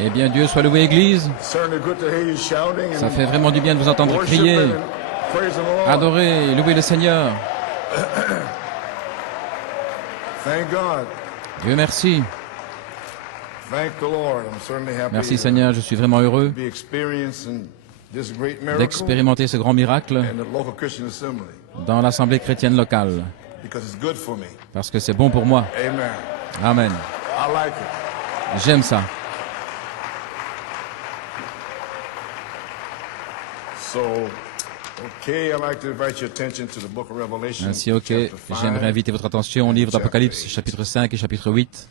Eh bien, Dieu soit loué, Église. Ça fait vraiment du bien de vous entendre crier, adorer, louer le Seigneur. Dieu merci. Merci Seigneur, je suis vraiment heureux d'expérimenter ce grand miracle dans l'assemblée chrétienne locale. Parce que c'est bon pour moi. Amen. J'aime ça. Ainsi, j'aimerais inviter votre attention au livre d'Apocalypse, chapitre 5 et chapitre 8.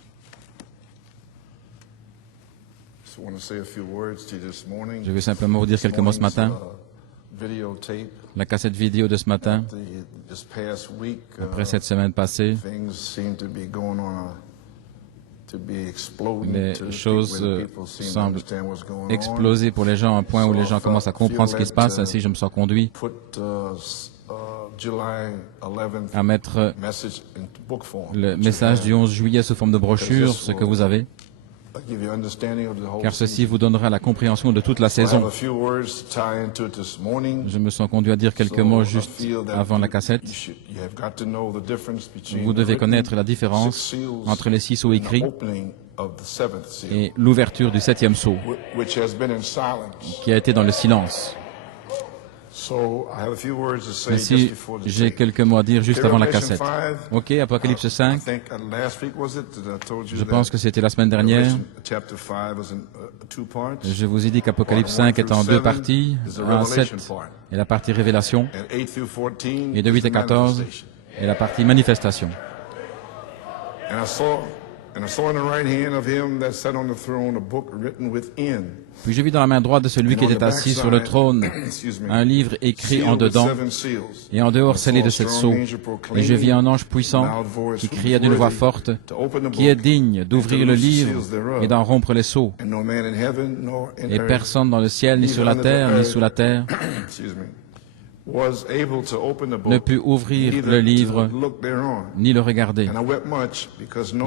Je vais simplement vous dire quelques mots ce matin. La cassette vidéo de ce matin, après cette semaine passée, les choses semblent exploser pour les gens à un point où les gens commencent à comprendre ce qui se passe. Ainsi, je me sens conduit à mettre le message du 11 juillet sous forme de brochure, ce que vous avez, car ceci vous donnera la compréhension de toute la saison. Je me sens conduit à dire quelques mots juste avant la cassette. Vous devez connaître la différence entre les 6 sceaux écrits et l'ouverture du 7e sceau, qui a été dans le silence. Ainsi, j'ai quelques mots à dire juste avant la cassette. Ok, Apocalypse 5. Je pense que c'était la semaine dernière. Je vous ai dit qu'Apocalypse 5 est en 2 parties, 1 à 7 et la partie révélation, et de 8 à 14 et la partie manifestation. Puis je vis dans la main droite de celui qui était assis sur le trône un livre écrit en dedans et en dehors scellé de 7 sceaux. Et je vis un ange puissant qui criait d'une voix forte, qui est digne d'ouvrir le livre et d'en rompre les sceaux. Et personne dans le ciel, ni sur la terre, ni sous la terre, ne put ouvrir le livre, ni le regarder.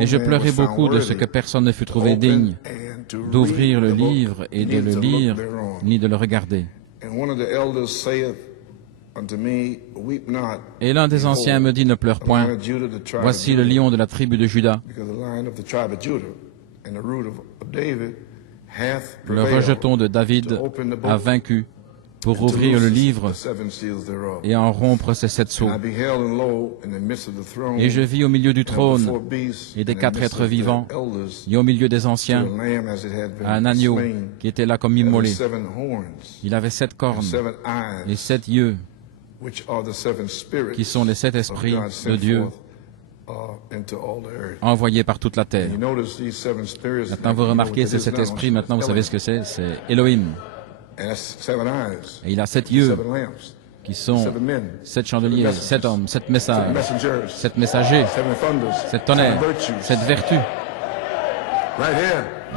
Et je pleurais beaucoup de ce que personne ne fut trouvé digne d'ouvrir le livre et de le lire, ni de le regarder. Et l'un des anciens me dit, ne pleure point, voici le lion de la tribu de Juda. Le rejeton de David a vaincu pour ouvrir le livre et en rompre ses 7 sceaux. Et je vis au milieu du trône et des 4 êtres vivants, et au milieu des anciens, un agneau qui était là comme immolé. Il avait 7 cornes et 7 yeux, qui sont les 7 esprits de Dieu envoyés par toute la terre. Maintenant, vous remarquez ces 7 esprits, maintenant vous savez ce que c'est Elohim. Et il a 7 yeux, qui sont 7 chandeliers, 7 hommes, 7 messages, 7 messagers, 7 tonnerres, 7 vertus.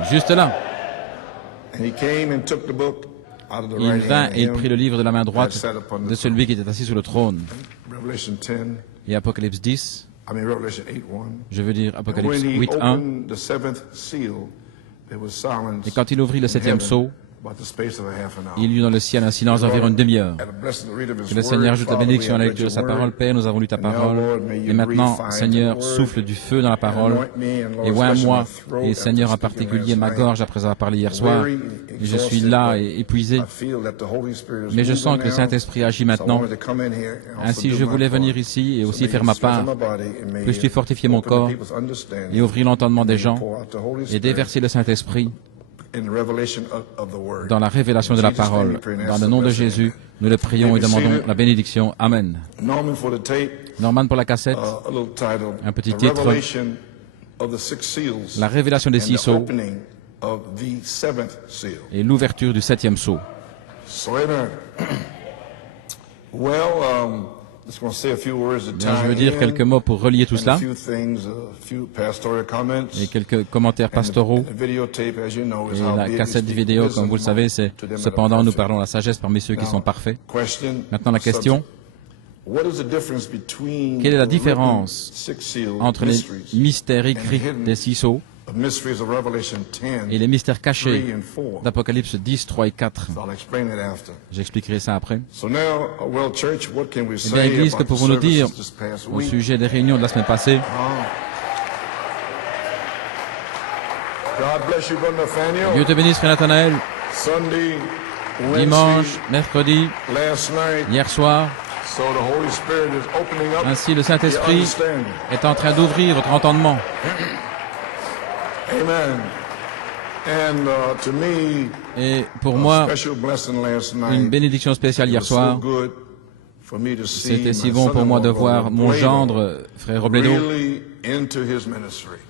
Juste là. Il vint et il prit le livre de la main droite de celui qui était assis sur le trône. Et Apocalypse 10, je veux dire Apocalypse 8.1, et quand il ouvrit le 7e sceau, il y eut dans le ciel un silence d'environ une demi-heure. Que le Seigneur ajoute la bénédiction à la lecture de sa parole. Père, nous avons lu ta parole. Et maintenant, Seigneur, souffle du feu dans la parole. Et oins moi, et Seigneur en particulier, ma gorge après avoir parlé hier soir. Et je suis là et épuisé. Mais je sens que le Saint-Esprit agit maintenant. Ainsi, je voulais venir ici et aussi faire ma part. Puisses-tu fortifier mon corps et ouvrir l'entendement des gens et déverser le Saint-Esprit dans la révélation de la parole. Dans le nom de Jésus, nous le prions et demandons la bénédiction. Amen. Norman pour la cassette, un petit titre, la révélation des 6 sceaux et l'ouverture du 7e sceau. Je veux dire quelques mots pour relier tout cela et quelques commentaires pastoraux. Et la cassette vidéo, comme vous le savez, c'est « Cependant, nous parlons la sagesse parmi ceux qui sont parfaits ». Maintenant, la question, quelle est la différence entre les mystères écrits des 6 sceaux et les mystères cachés d'Apocalypse 10, 3 et 4. J'expliquerai ça après. Eh bien, Église, que pouvons-nous dire au sujet des réunions de la semaine passée? Dieu te bénisse, frère Nathanaël. Dimanche, mercredi, hier soir. Ainsi, le Saint-Esprit est en train d'ouvrir votre entendement. Et pour moi, une bénédiction spéciale hier soir. C'était si bon pour moi de voir mon gendre, frère Robledo,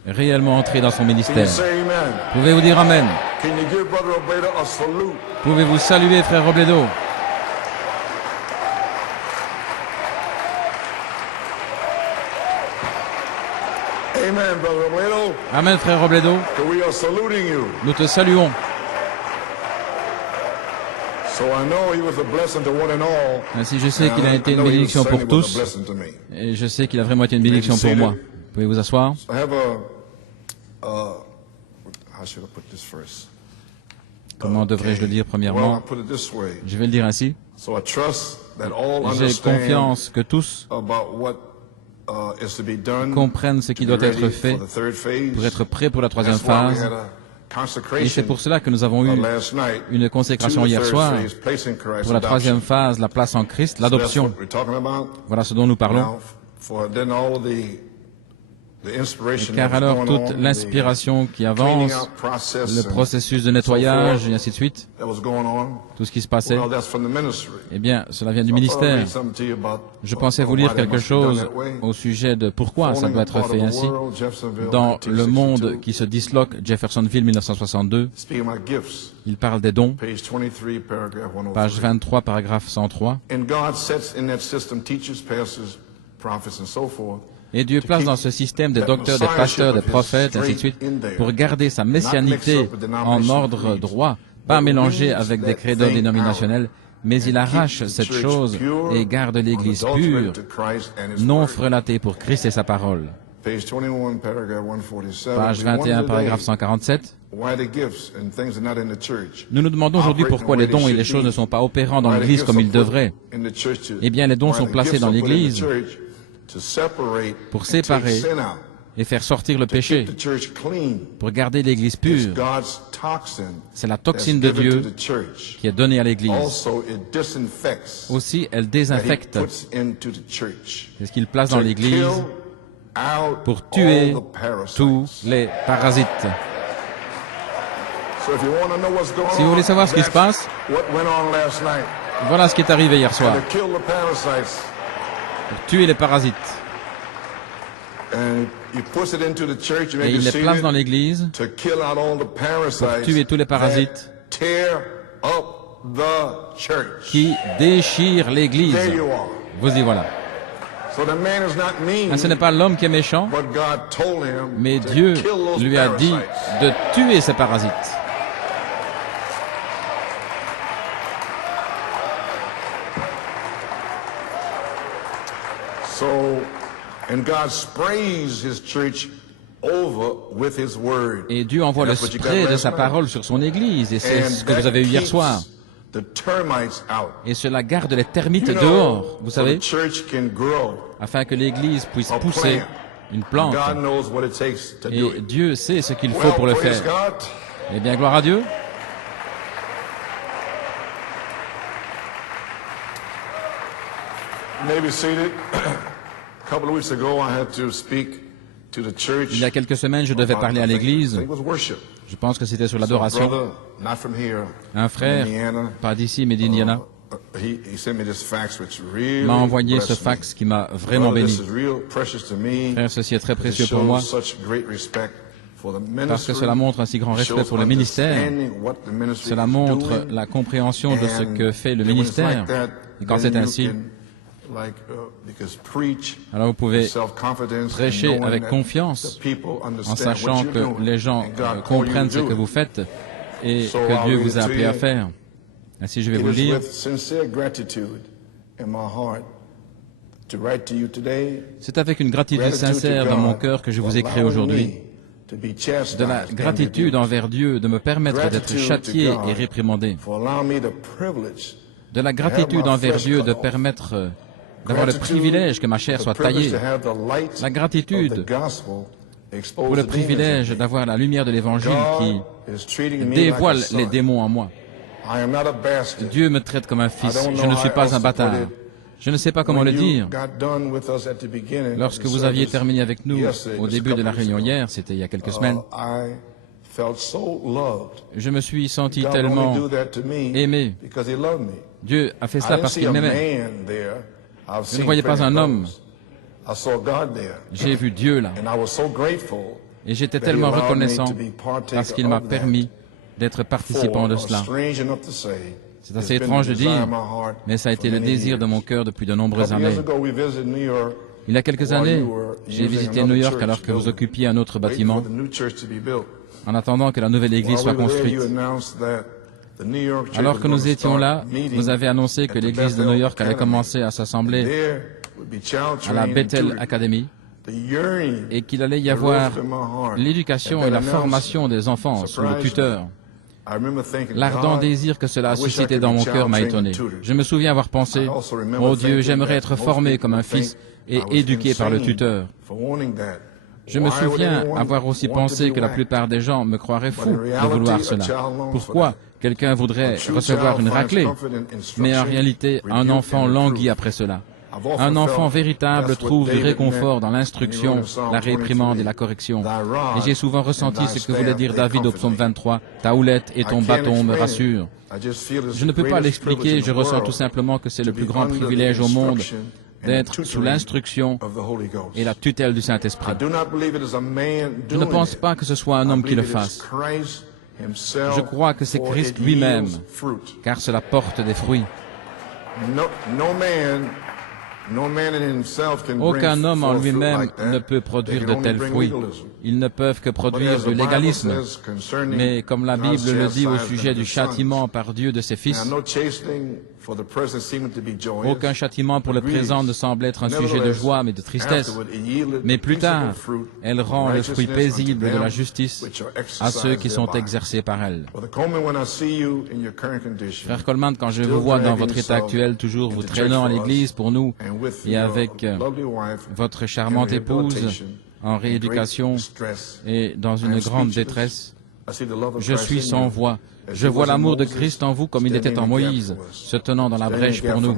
réellement entrer dans son ministère. Pouvez-vous dire Amen? Pouvez-vous saluer, frère Robledo? Amen, frère Robledo. Nous te saluons. Ainsi, je sais qu'il a été une bénédiction pour tous, et je sais qu'il a vraiment été une bénédiction pour moi. Pouvez vous asseoir? Comment devrais-je le dire premièrement? Je vais le dire ainsi. J'ai confiance que tous comprennent ce qui doit être fait pour être prêts pour la troisième phase. Et c'est pour cela que nous avons eu une consécration hier soir pour la troisième phase, la place en Christ, l'adoption. Voilà ce dont nous parlons. Car alors toute l'inspiration qui avance, le processus de nettoyage et ainsi de suite, tout ce qui se passait, eh bien, cela vient du ministère. Je pensais vous lire quelque chose au sujet de pourquoi ça doit être fait ainsi. Dans Le Monde qui se disloque, Jeffersonville 1962, il parle des dons, page 23, paragraphe 103. Et Dieu place dans ce système des docteurs, des pasteurs, des prophètes, ainsi de suite, pour garder sa messianité en ordre droit, pas mélangée avec des credos dénominationnels, mais il arrache cette chose et garde l'Église pure, non frelatée pour Christ et sa parole. Page 21, paragraphe 147. Nous nous demandons aujourd'hui pourquoi les dons et les choses ne sont pas opérants dans l'Église comme ils devraient. Eh bien, les dons sont placés dans l'Église pour séparer et faire sortir le péché, pour garder l'Église pure. C'est la toxine de Dieu qui est donnée à l'Église. Aussi, elle désinfecte. C'est ce qu'il place dans l'Église pour tuer tous les parasites. Si vous voulez savoir ce qui se passe, voilà ce qui est arrivé hier soir. Pour tuer les parasites. Et il les place dans l'Église pour tuer tous les parasites qui déchirent l'Église. Vous y voilà. Ce n'est pas l'homme qui est méchant, mais Dieu lui a dit de tuer ces parasites. Et Dieu envoie le spray de sa parole sur son Église, et c'est ce que vous avez eu hier soir. Et cela garde les termites dehors, vous savez, afin que l'Église puisse pousser une plante. Et Dieu sait ce qu'il faut pour le faire. Eh bien, gloire à Dieu. Il y a quelques semaines, je devais parler à l'église. Je pense que c'était sur l'adoration. Un frère, pas d'ici, mais d'Indiana, m'a envoyé ce fax qui m'a vraiment béni. Frère, ceci est très précieux pour moi, parce que cela montre un si grand respect pour le ministère. Cela montre la compréhension de ce que fait le ministère. Et quand c'est ainsi, alors vous pouvez prêcher avec confiance en sachant que les gens comprennent ce que vous faites et que Dieu vous a appelé à faire. Ainsi, je vais vous le dire. C'est avec une gratitude sincère dans mon cœur que je vous écris aujourd'hui de la gratitude envers Dieu de me permettre d'être châtié et réprimandé, de la gratitude envers Dieu de permettre d'avoir le privilège que ma chair soit taillée, la gratitude pour le privilège d'avoir la lumière de l'Évangile qui dévoile les démons en moi. Dieu me traite comme un fils, je ne suis pas un bâtard. Je ne sais pas comment le dire. Lorsque vous aviez terminé avec nous au début de la réunion hier, c'était il y a quelques semaines, je me suis senti tellement aimé. Dieu a fait cela parce qu'il m'aimait. Je ne voyais pas un homme. J'ai vu Dieu là. Et j'étais tellement reconnaissant parce qu'il m'a permis d'être participant de cela. C'est assez étrange de dire, mais ça a été le désir de mon cœur depuis de nombreuses années. Il y a quelques années, j'ai visité New York alors que vous occupiez un autre bâtiment, en attendant que la nouvelle église soit construite. Alors que nous étions là, vous avez annoncé que l'église de New York allait commencer à s'assembler à la Bethel Academy et qu'il allait y avoir l'éducation et la formation des enfants sous le tuteur. L'ardent désir que cela a suscité dans mon cœur m'a étonné. Je me souviens avoir pensé, « Oh Dieu, j'aimerais être formé comme un fils et éduqué par le tuteur. » Je me souviens avoir aussi pensé que la plupart des gens me croiraient fou de vouloir cela. Pourquoi quelqu'un voudrait recevoir une raclée? Mais en réalité, un enfant languit après cela. Un enfant véritable trouve du réconfort dans l'instruction, la réprimande et la correction. Et j'ai souvent ressenti ce que voulait dire David au psaume 23, « Ta houlette et ton bâton me rassurent. » Je ne peux pas l'expliquer, je ressens tout simplement que c'est le plus grand privilège au monde d'être sous l'instruction et la tutelle du Saint-Esprit. Je ne pense pas que ce soit un homme qui le fasse. Je crois que c'est Christ lui-même, car cela porte des fruits. Aucun homme en lui-même ne peut produire de tels fruits. Ils ne peuvent que produire du légalisme. Mais comme la Bible le dit au sujet du châtiment par Dieu de ses fils, aucun châtiment pour le présent ne semble être un sujet de joie, mais de tristesse. Mais plus tard, elle rend le fruit paisible de la justice à ceux qui sont exercés par elle. Frère Coleman, quand je vous vois dans votre état actuel, toujours vous traînant à l'église pour nous, et avec votre charmante épouse en rééducation et dans une grande détresse, je suis sans voix. Je vois l'amour de Christ en vous comme il était en Moïse, se tenant dans la brèche pour nous,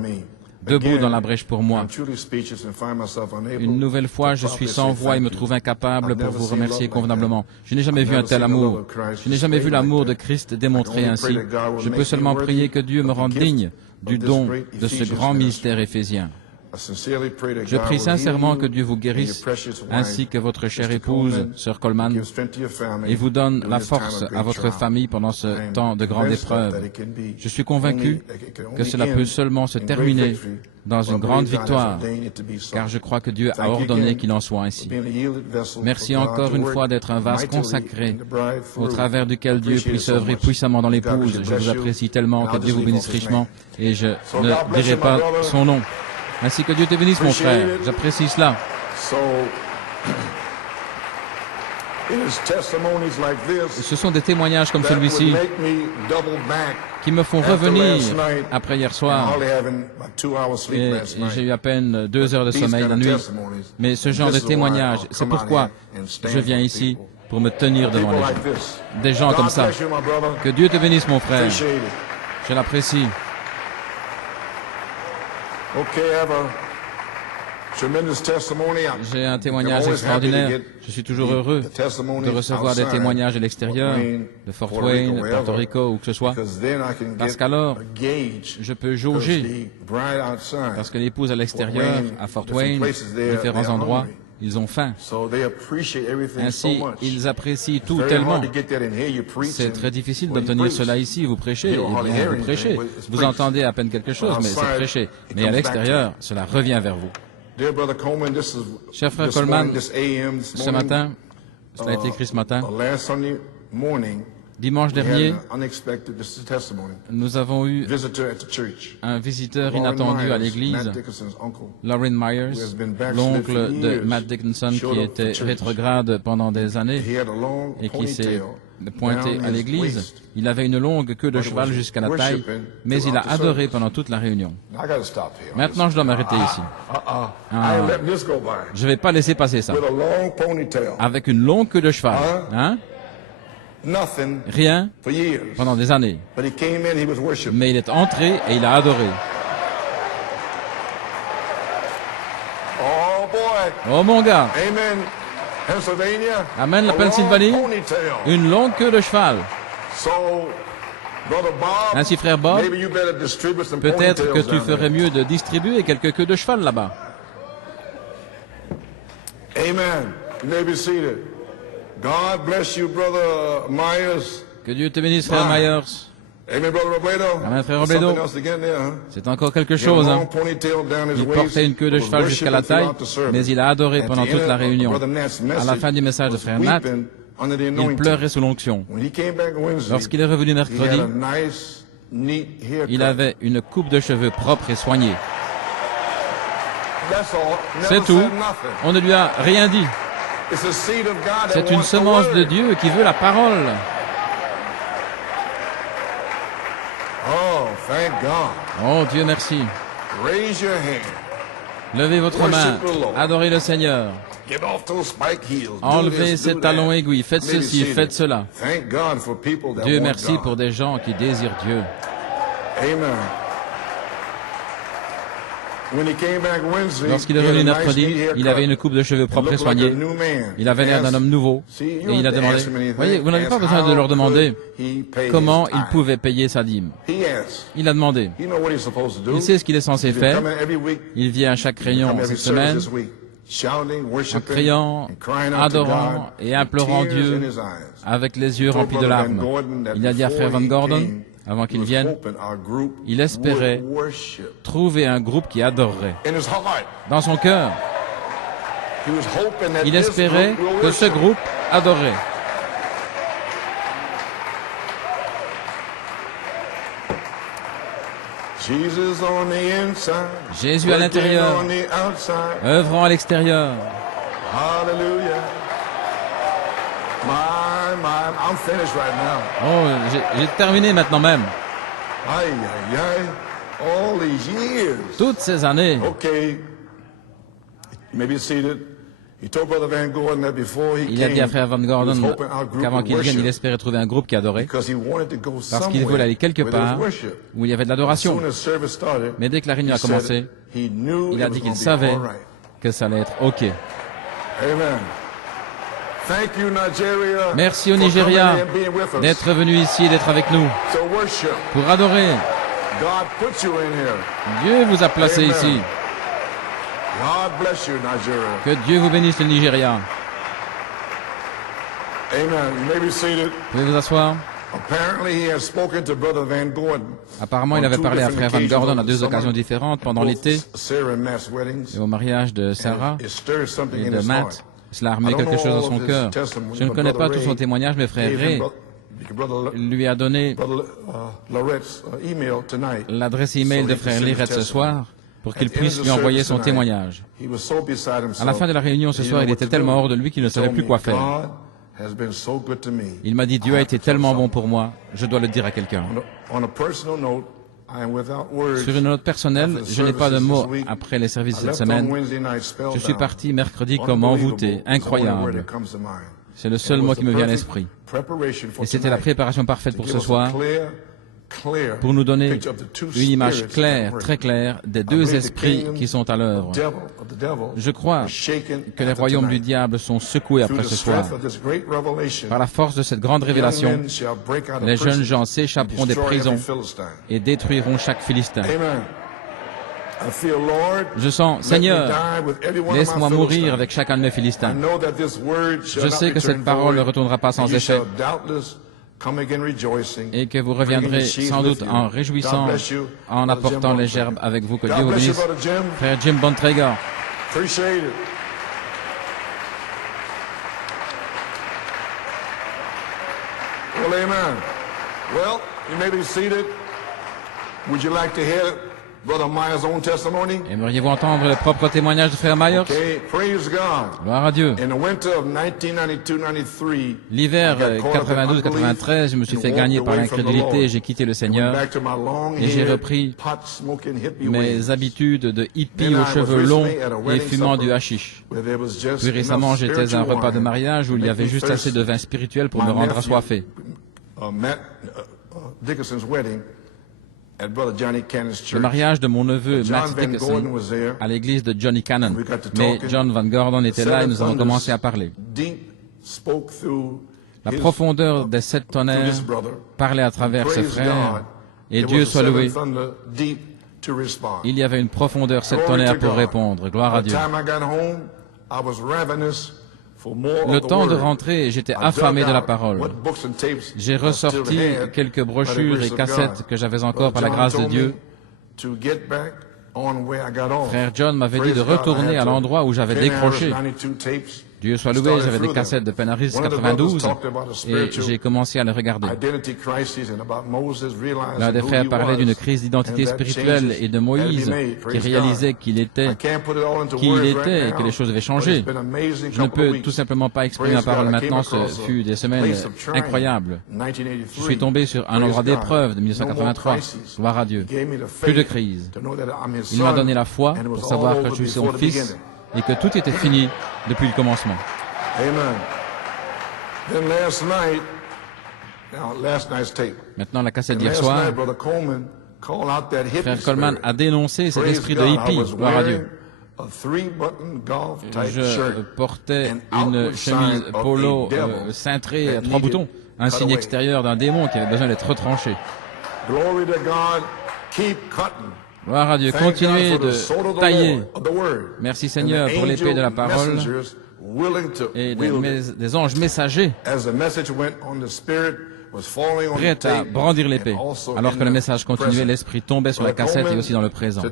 debout dans la brèche pour moi. Une nouvelle fois, je suis sans voix et me trouve incapable pour vous remercier convenablement. Je n'ai jamais vu un tel amour. Je n'ai jamais vu l'amour de Christ démontré ainsi. Je peux seulement prier que Dieu me rende digne du don de ce grand mystère éphésien. Je prie sincèrement que Dieu vous guérisse, ainsi que votre chère épouse, Sœur Coleman, et vous donne la force à votre famille pendant ce temps de grande épreuve. Je suis convaincu que cela peut seulement se terminer dans une grande victoire, car je crois que Dieu a ordonné qu'il en soit ainsi. Merci encore une fois d'être un vase consacré, au travers duquel Dieu puisse œuvrer puissamment dans l'épouse. Je vous apprécie tellement, que Dieu vous bénisse richement, et je ne dirai pas son nom. Ainsi que Dieu te bénisse, mon frère. J'apprécie cela. Ce sont des témoignages comme celui-ci qui me font revenir après hier soir. Et j'ai eu à peine 2 heures de sommeil la nuit. Mais ce genre de témoignages, c'est pourquoi je viens ici pour me tenir devant les gens. Des gens comme ça. Que Dieu te bénisse, mon frère. Je l'apprécie. J'ai un témoignage extraordinaire. Je suis toujours heureux de recevoir des témoignages à l'extérieur, de Fort Wayne, de Porto Rico, où que ce soit, parce qu'alors, je peux jauger, parce que l'épouse à l'extérieur, à Fort Wayne, différents endroits, ils ont faim. Ainsi, ils apprécient tout tellement. C'est très difficile d'obtenir cela ici. Vous prêchez, eh bien, vous prêchez. Vous entendez à peine quelque chose, mais c'est prêché. Mais à l'extérieur, cela revient vers vous. Cher frère Coleman, ce matin, cela a été écrit ce matin, Dimanche dernier, nous avons eu un visiteur inattendu à l'église, Lauren Myers, l'oncle de Matt Dickinson qui était rétrograde pendant des années et qui s'est pointé à l'église. Il avait une longue queue de cheval jusqu'à la taille, mais il a adoré pendant toute la réunion. Maintenant, je dois m'arrêter ici. Je ne vais pas laisser passer ça. Avec une longue queue de cheval. Hein? Rien pendant des années. Mais il est entré et il a adoré. Oh mon gars. Amen, la Pennsylvanie. Une longue queue de cheval. Ainsi, frère Bob, peut-être que tu ferais mieux de distribuer quelques queues de cheval là-bas. Amen. You may be seated. God bless you, brother Myers. Que Dieu te bénisse, frère Myers. Amen, brother Robledo. Amen, frère Robledo. C'est encore quelque chose. Hein. Il portait une queue de cheval jusqu'à la taille, mais il a adoré pendant toute la réunion. À la fin du message de frère Nat, il pleurait sous l'onction. Lorsqu'il est revenu mercredi, il avait une coupe de cheveux propre et soignée. C'est tout. On ne lui a rien dit. C'est une semence de Dieu qui veut la parole. Oh, Dieu merci. Levez votre main. Adorez le Seigneur. Enlevez ces talons aiguilles. Faites ceci, faites cela. Dieu merci pour des gens qui désirent Dieu. Amen. Lorsqu'il est revenu mercredi, il avait une coupe de cheveux propre et soignée. Il avait l'air d'un homme nouveau. Et il a demandé, voyez, vous n'avez pas besoin de leur demander comment il pouvait payer sa dîme. Il a demandé. Il sait ce qu'il est censé faire. Il vient à chaque réunion cette semaine en criant, adorant et implorant Dieu avec les yeux remplis de larmes. Il a dit à frère Van Gordon, avant qu'il vienne, il espérait trouver un groupe qui adorerait. Dans son cœur, il espérait que ce groupe adorerait. Jésus à l'intérieur, œuvrant à l'extérieur. I'm finished right now. Oh, j'ai terminé maintenant même. All these years. Toutes ces années. Okay. You may be seated. He told Brother Van Gordon that before he il a dit à frère Van Gordon qu'avant qu'il vienne, il espérait trouver un groupe qui adorait, parce qu'il voulait aller quelque part où il y avait de l'adoration. Mais dès que la réunion a commencé, il a dit qu'il savait que ça allait être OK. Amen. Merci au Nigeria d'être venu ici et d'être avec nous pour adorer. Dieu vous a placé ici. Que Dieu vous bénisse le Nigeria. Vous pouvez vous asseoir. Apparemment, il avait parlé à frère Van Gordon à deux occasions différentes pendant l'été et au mariage de Sarah et de Matt. Cela a remis quelque chose dans son cœur. Je ne connais pas tout son témoignage, mais frère Ray lui a donné l'adresse email de frère Lirette ce soir pour qu'il puisse lui envoyer son témoignage. À la fin de la réunion ce soir, il était tellement hors de lui qu'il ne savait plus quoi faire. Il m'a dit, Dieu a été tellement bon pour moi, je dois le dire à quelqu'un. Sur une note personnelle, je n'ai pas de mots après les services cette semaine. Je suis parti mercredi comme envoûté, incroyable. C'est le seul mot qui me vient à l'esprit. Et c'était la préparation parfaite pour ce soir, pour nous donner une image claire, très claire, des deux esprits qui sont à l'œuvre. Je crois que les royaumes du diable sont secoués après ce soir. Par la force de cette grande révélation, les jeunes gens s'échapperont des prisons et détruiront chaque Philistin. Je sens, Seigneur, laisse-moi mourir avec chacun de mes Philistins. Je sais que cette parole ne retournera pas sans effet et que vous reviendrez sans doute en réjouissant, en apportant les gerbes avec vous. Que Dieu vous bénisse. Frère Jim Bontrager. Well, amen. Well, you may be seated. Would you like to hear Brother Myers' own testimony? Aimeriez-vous entendre le propre témoignage de frère Myers? Okay, praise God. Gloire à Dieu. In the winter of 1992-93, L'hiver 92-93, je me suis fait gagner par l'incrédulité, j'ai quitté le Seigneur et j'ai repris mes habitudes de hippie aux cheveux longs et fumant du hashish. Plus récemment, j'étais à un repas de mariage où il y avait juste assez de vin spirituel pour me rendre assoiffé. Le mariage de mon neveu Matt Dickinson à l'église de Johnny Cannon. Mais John Van Gordon était là et nous avons commencé à parler. La profondeur des 7 tonnerres parlait à travers ce frère et Dieu soit loué. Il y avait une profondeur 7 tonnerres pour répondre. Gloire à Dieu. Le temps de rentrer, j'étais affamé de la parole. J'ai ressorti quelques brochures et cassettes que j'avais encore par la grâce de Dieu. Frère John m'avait dit de retourner à l'endroit où j'avais décroché. Dieu soit loué, j'avais des cassettes de Penharris 92 et j'ai commencé à les regarder. L'un des frères parlait d'une crise d'identité spirituelle et de Moïse qui réalisait qu'il était qui il était et que les choses devaient changer. Je ne peux tout simplement pas exprimer ma parole maintenant, ce fut des semaines incroyables. Je suis tombé sur un endroit d'épreuve de 1983, gloire à Dieu. Plus de crise. Il m'a donné la foi pour savoir que je suis son fils et que tout était fini depuis le commencement. Amen. Then last night's tape. Maintenant, la cassette d'hier soir, frère Coleman a dénoncé cet esprit de hippie, gloire à Dieu. Je portais une chemise polo cintrée à 3 boutons, un signe extérieur d'un démon qui avait besoin d'être retranché. Gloire à Dieu, continuez de tailler. Merci Seigneur pour l'épée de la parole et des anges messagers prêts à brandir l'épée. Alors que le message continuait, l'esprit tombait sur la cassette et aussi dans le présent.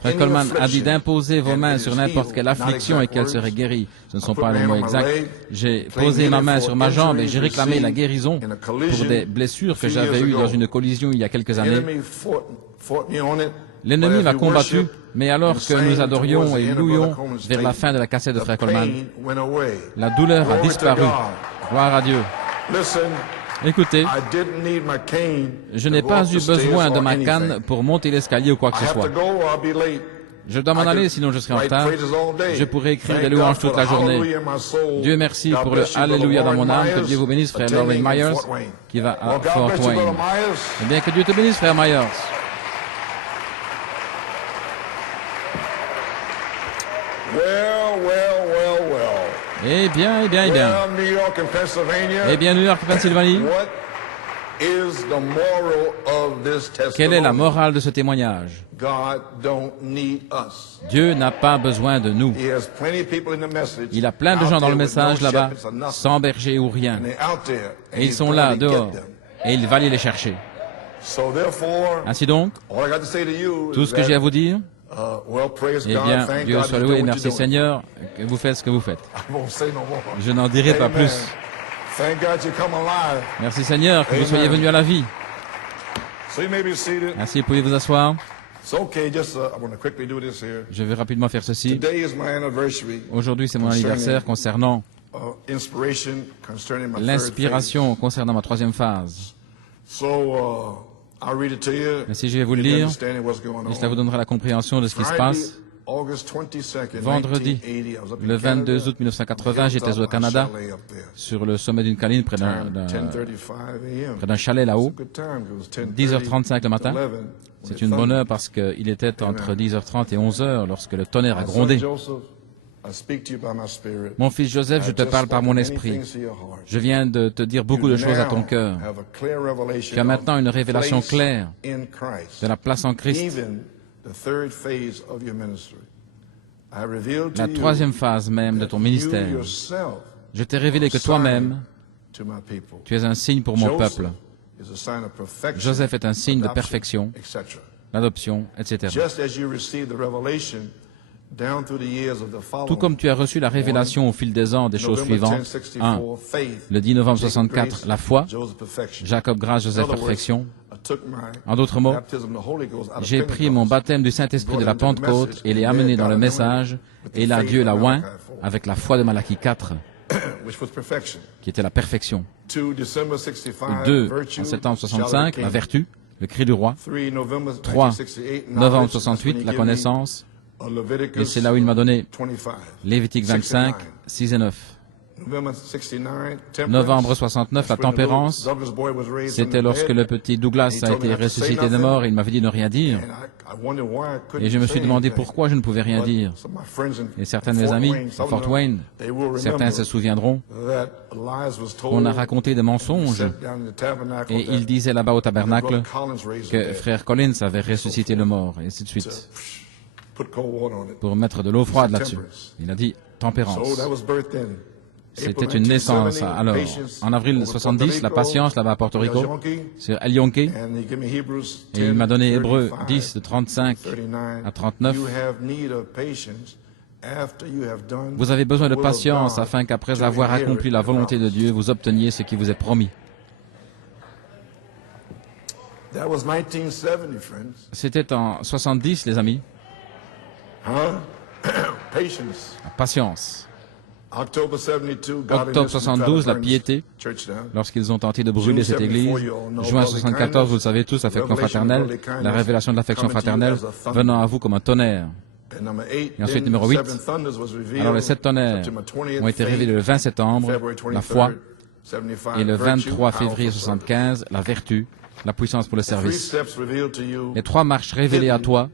Frère Coleman a dit d'imposer vos mains sur n'importe quelle affliction et qu'elle serait guérie. Ce ne sont pas les mots exacts. J'ai posé ma main sur ma jambe et j'ai réclamé la guérison pour des blessures que j'avais eues dans une collision il y a quelques années. L'ennemi m'a combattu, mais alors que nous adorions et louions vers la fin de la cassette de frère Coleman, la douleur a disparu. Gloire à Dieu. Écoutez, je n'ai pas eu besoin de ma canne pour monter l'escalier ou quoi que ce soit. Je dois m'en aller, sinon je serai en retard. Je pourrais écrire des louanges toute la journée. Dieu merci pour le Alléluia dans mon âme. Que Dieu vous bénisse, frère Loring Myers, qui va à Fort Wayne. Eh bien, que Dieu te bénisse, frère Myers. Eh bien, eh bien, eh bien. Eh bien, New York et Pennsylvanie. Quelle est la morale de ce témoignage? Dieu n'a pas besoin de nous. Il a plein de gens dans le message là-bas, sans berger ou rien. Et ils sont là, dehors. Et il va aller les chercher. Ainsi donc, tout ce que j'ai à vous dire, eh bien, Dieu soit loué, merci Seigneur, que vous faites ce que vous faites. Je n'en dirai pas plus. Merci Seigneur, que vous soyez venu à la vie. Merci, pouvez vous asseoir. Je vais rapidement faire ceci. Aujourd'hui, c'est mon anniversaire concernant l'inspiration concernant ma 3e phase. Ainsi, je vais vous le lire, et cela vous donnera la compréhension de ce qui se passe. Vendredi, le 22 août 1980, j'étais au Canada, sur le sommet d'une colline près d'un chalet là-haut, 10h35 le matin. C'est une bonne heure parce qu'il était entre 10h30 et 11h lorsque le tonnerre a grondé. Mon fils Joseph, je te parle par mon esprit. Je viens de te dire beaucoup de choses à ton cœur. Tu as maintenant une révélation claire de la place en Christ. La 3e phase même de ton ministère. Je t'ai révélé que toi-même, tu es un signe pour mon peuple. Joseph est un signe de perfection, l'adoption, etc. Tout comme tu as reçu la révélation au fil des ans des choses suivantes. 1. Le 10 novembre 64, la foi. Jacob grâce, Joseph perfection. En d'autres mots, j'ai pris mon baptême du Saint-Esprit de la Pentecôte et l'ai amené dans le message, et là Dieu l'a oint avec la foi de Malachie 4, qui était la perfection. 2. En septembre 65, la vertu, le cri du roi. 3. Novembre 68, la connaissance. Et c'est là où il m'a donné Lévitique 25, 6 et 9. Novembre 69, la tempérance. C'était lorsque le petit Douglas a été ressuscité de mort et il m'avait dit de ne rien dire. Et je me suis demandé pourquoi je ne pouvais rien dire. Et certains de mes amis, à Fort Wayne, certains se souviendront qu'on a raconté des mensonges. Et ils disaient là-bas au tabernacle que frère Collins avait ressuscité le mort, et ainsi de suite, pour mettre de l'eau froide là-dessus. Il a dit tempérance. C'était une naissance. Alors, en avril 70, la patience, là-bas à Porto Rico, sur El Yonke, et il m'a donné Hébreux 10, de 35 à 39. Vous avez besoin de patience afin qu'après avoir accompli la volonté de Dieu, vous obteniez ce qui vous est promis. C'était en 70, les amis. La patience. Octobre 72, la piété, lorsqu'ils ont tenté de brûler cette église. Juin 74, vous le savez tous, l'affection fraternelle, la révélation de l'affection fraternelle venant à vous comme un tonnerre. Et ensuite, numéro 8, alors les 7 tonnerres ont été révélés le 20 septembre, la foi, et le 23 février 75, la vertu, la puissance pour le service. Les 3 marches révélées à toi,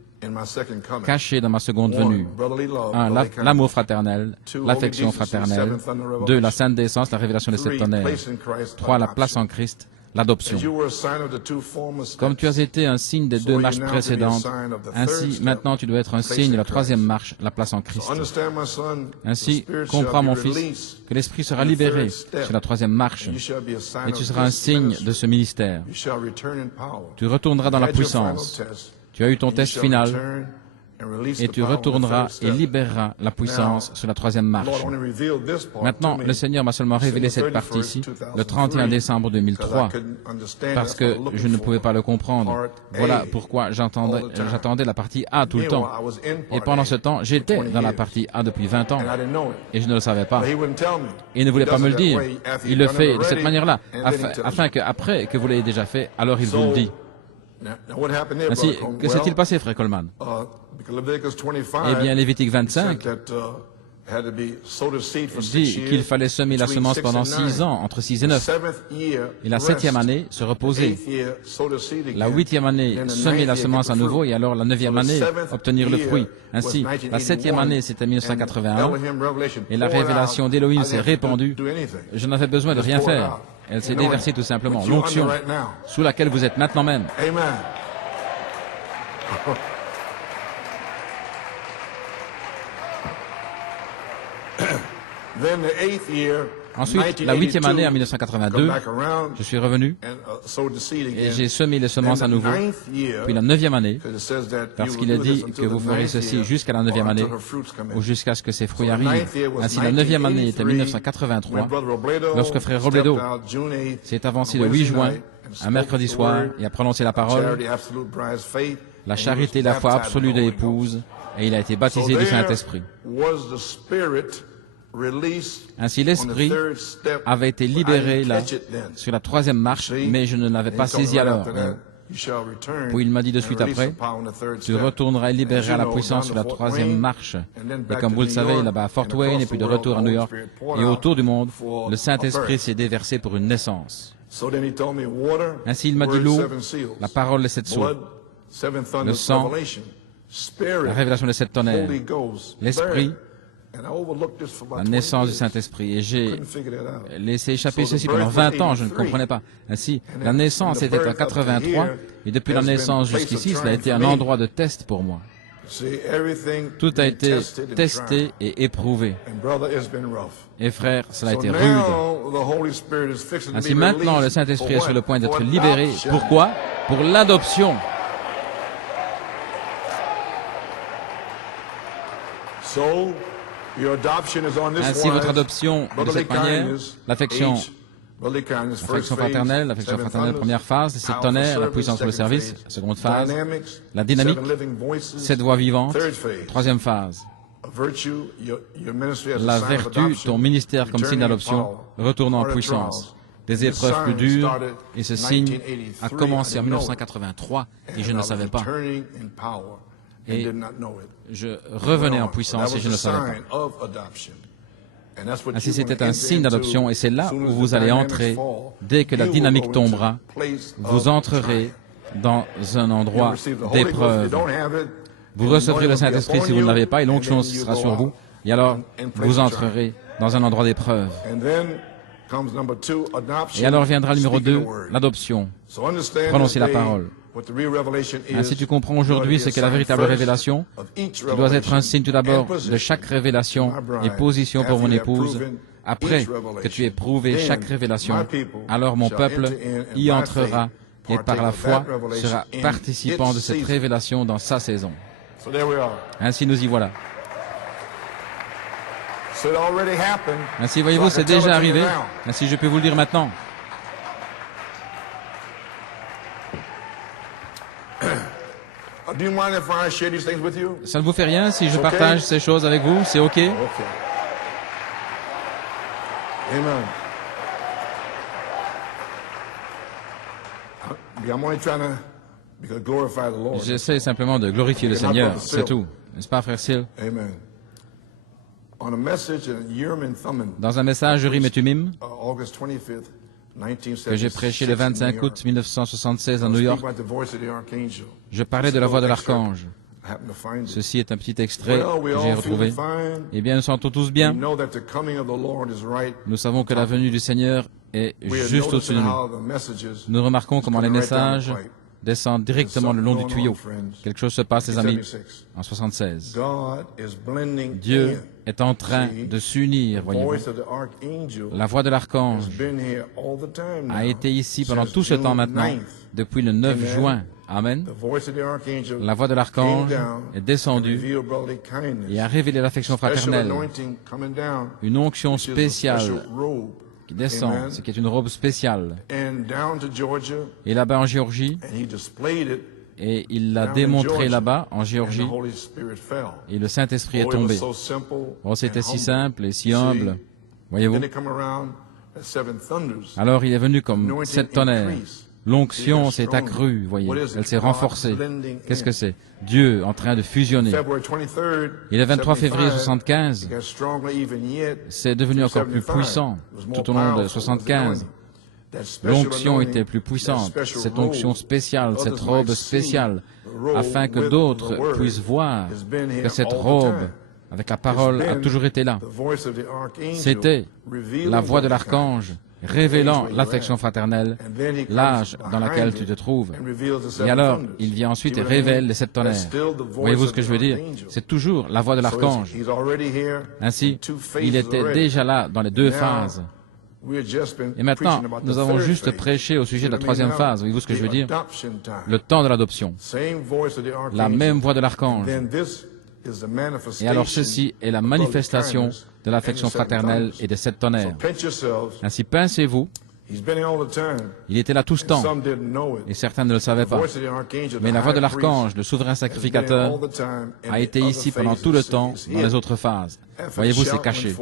caché dans ma seconde venue. 1. L'amour fraternel, l'affection fraternelle. 2. La sainte décence, la révélation des 7 tonnerres. 3. La place en Christ, l'adoption. Comme tu as été un signe des 2 marches précédentes, ainsi maintenant tu dois être un signe de la 3e marche, la place en Christ. Ainsi, comprends mon fils, que l'Esprit sera libéré sur la 3e marche, et tu seras un signe de ce ministère. Tu retourneras dans la puissance. Tu as eu ton test final et tu retourneras et libéreras la puissance sur la 3e marche. Maintenant, le Seigneur m'a seulement révélé cette partie-ci le 31 décembre 2003 parce que je ne pouvais pas le comprendre. Voilà pourquoi j'attendais la partie A tout le temps. Et pendant ce temps, j'étais dans la partie A depuis 20 ans et je ne le savais pas. Il ne voulait pas me le dire. Il le fait de cette manière-là afin qu'après que vous l'ayez déjà fait, alors il vous le dit. Ainsi, que s'est-il passé, frère Coleman? Eh bien, Lévitique 25 dit qu'il fallait semer la semence pendant 6 ans, entre 6 et 9. Et la 7e année, se reposer. La 8e année, semer la semence à nouveau, et alors la 9e année, obtenir le fruit. Ainsi, la 7e année, c'était 1981, et la révélation d'Élohim s'est répandue. Je n'avais besoin de rien faire. Elle s'est déversée tout simplement. L'onction sous laquelle vous êtes maintenant même. Ensuite, la 8e année, en 1982, je suis revenu et j'ai semé les semences à nouveau. Puis la 9e année, parce qu'il a dit que vous ferez ceci jusqu'à la 9e année ou jusqu'à ce que ces fruits arrivent. Ainsi, la 9e année était 1983, lorsque frère Robledo s'est avancé le 8 juin, un mercredi soir, et a prononcé la parole, la charité et la foi absolue de l'épouse, et il a été baptisé du Saint-Esprit. Ainsi, l'Esprit avait été libéré là, sur la 3e marche, mais je ne l'avais pas saisi alors. Puis il m'a dit de suite après, tu retourneras et libéreras la puissance sur la 3e marche. Et comme vous le savez, là-bas à Fort Wayne, et puis de retour à New York, et autour du monde, le Saint-Esprit s'est déversé pour une naissance. Ainsi, il m'a dit l'eau, la parole des 7 sceaux, le sang, la révélation des 7 tonnerres, l'Esprit, la naissance du Saint-Esprit. Et j'ai laissé échapper ceci pendant 20 ans, je ne comprenais pas. Ainsi, la naissance était en 83, et depuis la naissance jusqu'ici, cela a été un endroit de test pour moi. Tout a été testé et éprouvé. Et frère, cela a été rude. Ainsi, maintenant, le Saint-Esprit est sur le point d'être libéré. Pourquoi? Pour l'adoption. Ainsi, votre adoption est de cette manière, l'affection fraternelle, première phase, 7 tonnerres, la puissance pour le service, seconde phase, la dynamique, 7 voix vivantes, troisième phase, la vertu, ton ministère comme signe d'adoption, retournant en puissance. Des épreuves plus dures, et ce signe a commencé en 1983, et je ne savais pas. Et je revenais en puissance, et je ne savais pas. Ainsi, c'était un signe d'adoption, et c'est là où vous allez entrer. Dès que la dynamique tombera, vous entrerez dans un endroit d'épreuve. Vous recevrez le Saint-Esprit si vous ne l'avez pas, et l'onction sera sur vous, et alors vous entrerez dans un endroit d'épreuve. Et alors viendra le numéro 2, l'adoption. Prononcez la parole. Ainsi, tu comprends aujourd'hui ce qu'est la véritable révélation. Tu dois être un signe tout d'abord de chaque révélation et position pour mon épouse. Après que tu aies prouvé chaque révélation, alors mon peuple y entrera et par la foi sera participant de cette révélation dans sa saison. Ainsi, nous y voilà. Ainsi, voyez-vous, c'est déjà arrivé. Ainsi, je peux vous le dire maintenant. Ça ne vous fait rien si je partage ces choses avec vous? C'est OK? J'essaie simplement de glorifier le Seigneur, c'est tout. N'est-ce pas, frère Sil? Dans un message Urim et Thummim que j'ai prêché le 25 août 1976 à New York, je parlais de la voix de l'archange. Ceci est un petit extrait que j'ai retrouvé. Eh bien, nous sentons tous bien. Nous savons que la venue du Seigneur est juste au-dessus de nous. Nous remarquons comment les messages descendent directement le long du tuyau. Quelque chose se passe, les amis, en 76. Dieu est en train de s'unir, voyez-vous. La voix de l'archange a été ici pendant tout ce temps maintenant, depuis le 9 juin. Amen. La voix de l'archange est descendue et a révélé l'affection fraternelle. Une onction spéciale qui descend, ce qui est une robe spéciale. Et là-bas en Géorgie, et il l'a démontré là-bas en Géorgie, et le Saint-Esprit est tombé. Oh, c'était si simple et si humble, voyez-vous. Alors il est venu comme 7 tonnerres. L'onction s'est accrue, voyez, elle s'est renforcée. Qu'est-ce que c'est? Dieu en train de fusionner. Et le 23 février 75, c'est devenu encore plus puissant tout au long de 75. L'onction était plus puissante, cette onction spéciale, cette robe spéciale, afin que d'autres puissent voir que cette robe, avec la parole, a toujours été là. C'était la voix de l'archange, révélant l'affection fraternelle, l'âge dans lequel tu te trouves. Et alors, il vient ensuite et révèle les 7 tonnerres. Voyez-vous ce que je veux dire? C'est toujours la voix de l'archange. Ainsi, il était déjà là dans les 2 phases. Et maintenant, nous avons juste prêché au sujet de la 3e phase. Voyez-vous ce que je veux dire? Le temps de l'adoption. La même voix de l'archange. Et alors ceci est la manifestation de l'affection fraternelle et des 7 tonnerres. Ainsi pincez-vous. Il était là tout ce temps, et certains ne le savaient pas. Mais la voix de l'archange, le souverain sacrificateur, a été ici pendant tout le temps dans les autres phases. Voyez-vous, c'est caché.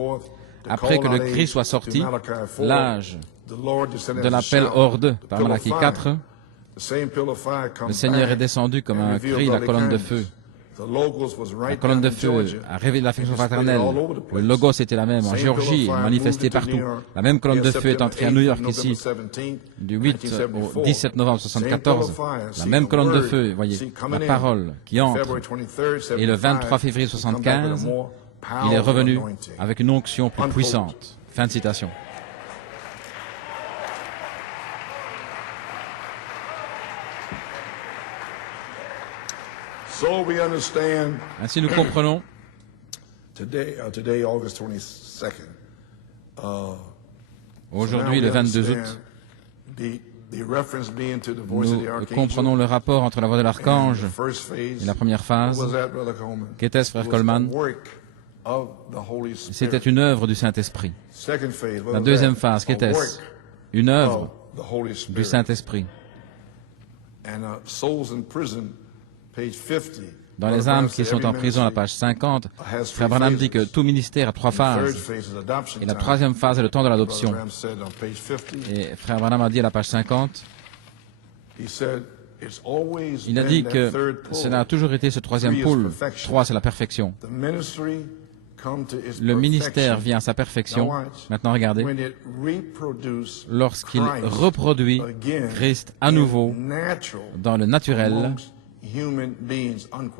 Après que le cri soit sorti, l'âge de l'appel hors d'eux, par Malachie 4, le Seigneur est descendu comme un cri, la colonne de feu. La colonne de feu a révélé l'affection fraternelle. Le logos était la même en Géorgie, manifesté partout. La même colonne de feu est entrée à New York ici, du 8 au 17 novembre 1974. La même colonne de feu, voyez, la parole qui entre. Et le 23 février 1975, il est revenu avec une onction plus puissante. Fin de citation. Ainsi nous comprenons aujourd'hui, le 22 août, nous comprenons le rapport entre la voix de l'archange et la première phase. Qu'était-ce, frère Coleman? C'était une œuvre du Saint-Esprit. La deuxième phase, qu'était-ce? Une œuvre du Saint-Esprit. Dans les âmes qui sont en prison, à la page 50, Frère Branham dit que tout ministère a 3 phases. Et la troisième phase est le temps de l'adoption. Et Frère Branham a dit à la page 50, il a dit que cela a toujours été ce troisième pôle. 3, c'est la perfection. Le ministère vient à sa perfection. Maintenant, regardez. Lorsqu'il reproduit Christ à nouveau dans le naturel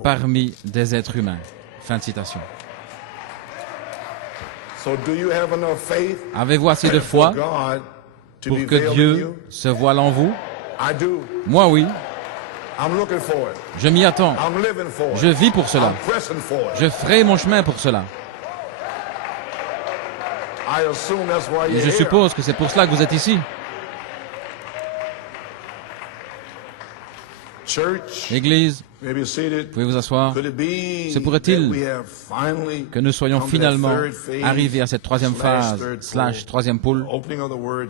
parmi des êtres humains. Fin de citation. Avez-vous assez de foi pour que Dieu se voile en vous? Moi, oui. Je m'y attends. Je vis pour cela. Je ferai mon chemin pour cela. Et je suppose que c'est pour cela que vous êtes ici. Église, vous pouvez vous asseoir. Se pourrait-il que nous soyons finalement arrivés à cette troisième phase, / troisième pôle,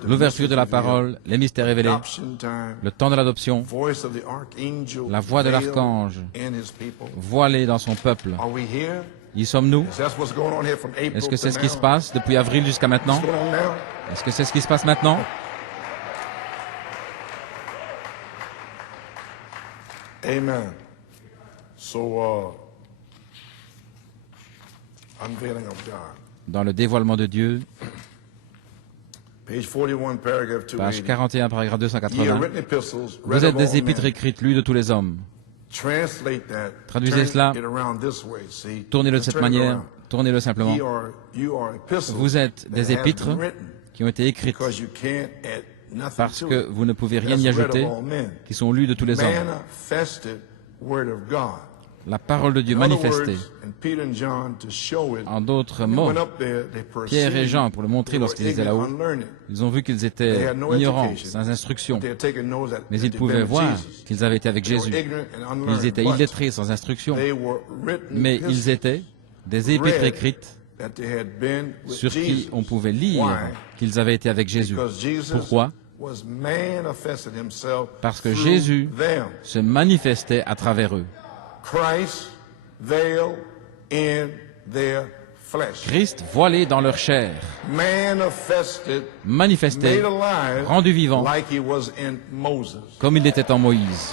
l'ouverture de la parole, les mystères révélés, le temps de l'adoption, la voix de l'archange voilée dans son peuple. Y sommes-nous? Est-ce que c'est ce qui se passe depuis avril jusqu'à maintenant? Est-ce que c'est ce qui se passe maintenant? Amen. So, unveiling of God. Dans le dévoilement de Dieu, Page 41, paragraph page 280. 41, paragraphe Ye are 280. written epistles, Vous read êtes of des all épîtres men. écrites lues de tous les hommes. Translate that. Traduisez Turn cela. it around this way, see? Tournez-le de cette Turn it manière. around. Tournez-le simplement. You are epistles Vous êtes that des have épîtres been written qui ont été écrites because you can't add nothing parce to que it. vous ne pouvez rien y That's read ajouter, of all men. qui sont lues de tous les hommes. Manifested word of God. La parole de Dieu In other manifestée. words, and Peter and John, to show it, En d'autres they mots, went up there, they Pierre et perceived Jean, pour le montrer they were lorsqu'ils étaient ignorant, là-haut, unlearned. ils ont vu qu'ils They étaient had no ignorants, education, sans instruction, but they had taken notes that mais ils they'd pouvaient been with voir Jesus. qu'ils avaient été avec They were Jésus. ignorant and unlearned, Ils étaient but illettrés, sans instruction, they were written mais ils epistles étaient des épîtres read écrites that they had been with sur qui Jesus. on pouvait lire Why? qu'ils avaient été avec Jésus. Because Jesus Pourquoi? was manifested himself Parce que through Jésus them. se manifestait à travers eux. Christ veiled in their flesh. Christ voilé dans leur chair, Manifested, manifesté, made alive, rendu vivant, like he was in Moses. comme il l'était en Moïse.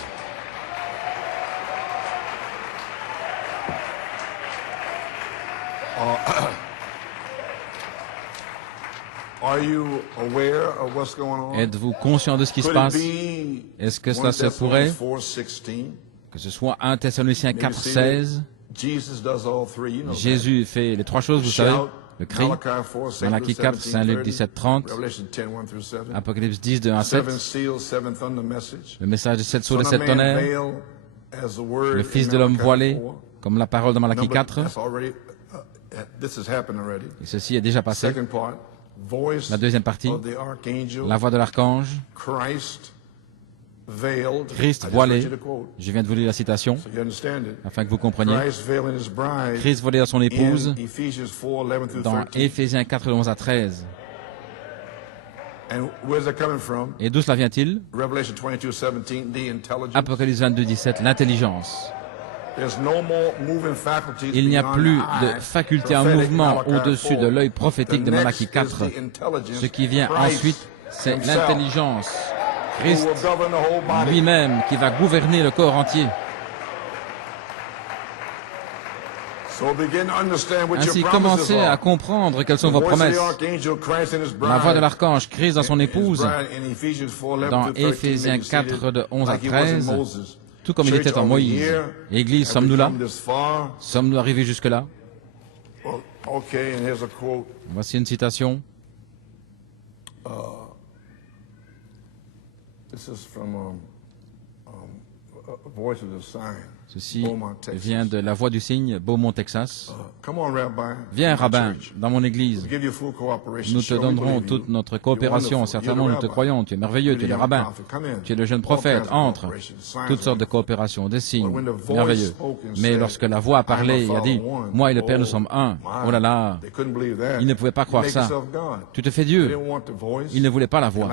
Are you aware of what's going on? Êtes-vous conscient de ce qui se Could it passe? be Est-ce que 1 cela se pourrait Thessalonians 4:16? que ce soit 1 Thessaloniciens Maybe 4, see 16? that Jesus does all three. You know Jésus fait les 3 choses, vous savez, Shout, le cri, Malachi 4, 6 Malachie through 4, 17, Saint Luc 30, 17, 30, Revelation 10, 1 through 7. Apocalypse 10, de 1 à 7, 7 seals, 7 thunder message. le message des 7 sceaux et Son 7 of man tonnerres, veiled as the word le Fils in de l'homme Malachi voilé, 4. comme la parole de Malachie Number, 4, that's already, this has happened already. et ceci est déjà passé. Second part, voice La deuxième partie, of the archangel, la voix de l'archange, Christ veiled. Christ I just voilé, read you the quote, je viens de vous lire la citation, so you understand it. afin que vous compreniez, Christ veiling his bride Christ voilé à son épouse, in Ephesians 4, 11 through dans 13. Éphésiens 4, de 11 à 13. And where's that coming from? Et d'où cela vient-il? Revelation 22, 17, the intelligence. Apocalypse 22, 17, l'intelligence. There's no more moving faculties Il n'y a beyond plus the de eye. faculté en Prophetic mouvement Malachi au-dessus 4. de l'œil prophétique de The Malachie next 4. is the intelligence. Ce qui vient Christ ensuite, c'est himself, l'intelligence. who Christ will govern the whole body. lui-même qui va gouverner le corps entier. So begin to understand what Ainsi, your promises commencez à are. comprendre quelles sont The vos voice of the promesses. archangel, Christ and his bride. La voix de l'archange, Christ dans son His épouse, bride in Ephesians 4, 11 dans through 13, Éphésiens maybe seated 4, de 11 à like he was in 13, Moses. tout comme il Church, était en are we Moïse. here? Église, Have sommes-nous we là? come this far? Sommes-nous arrivés jusque-là? Well, okay, and here's a quote. Voici une citation. This is from Voice of the Sign. Ceci vient de La Voix du Cygne, Beaumont, Texas. Come on, Rabbi. Viens, in my rabbin, church. dans mon église. We'll give you full cooperation. Nous te Sure, we donnerons believe toute you. notre You're coopération. wonderful. Certainement, You're nous the te rabbi. croyons. Tu es merveilleux, tu es le rabbin. Tu es le jeune prophète. Entre. Toutes sortes de coopérations, des signes. Merveilleux. Mais lorsque la voix a parlé et a dit, moi et le Père, nous sommes un. Oh là là. Ils ne pouvaient pas croire ça. Tu te fais Dieu. Ils ne voulaient pas la voix.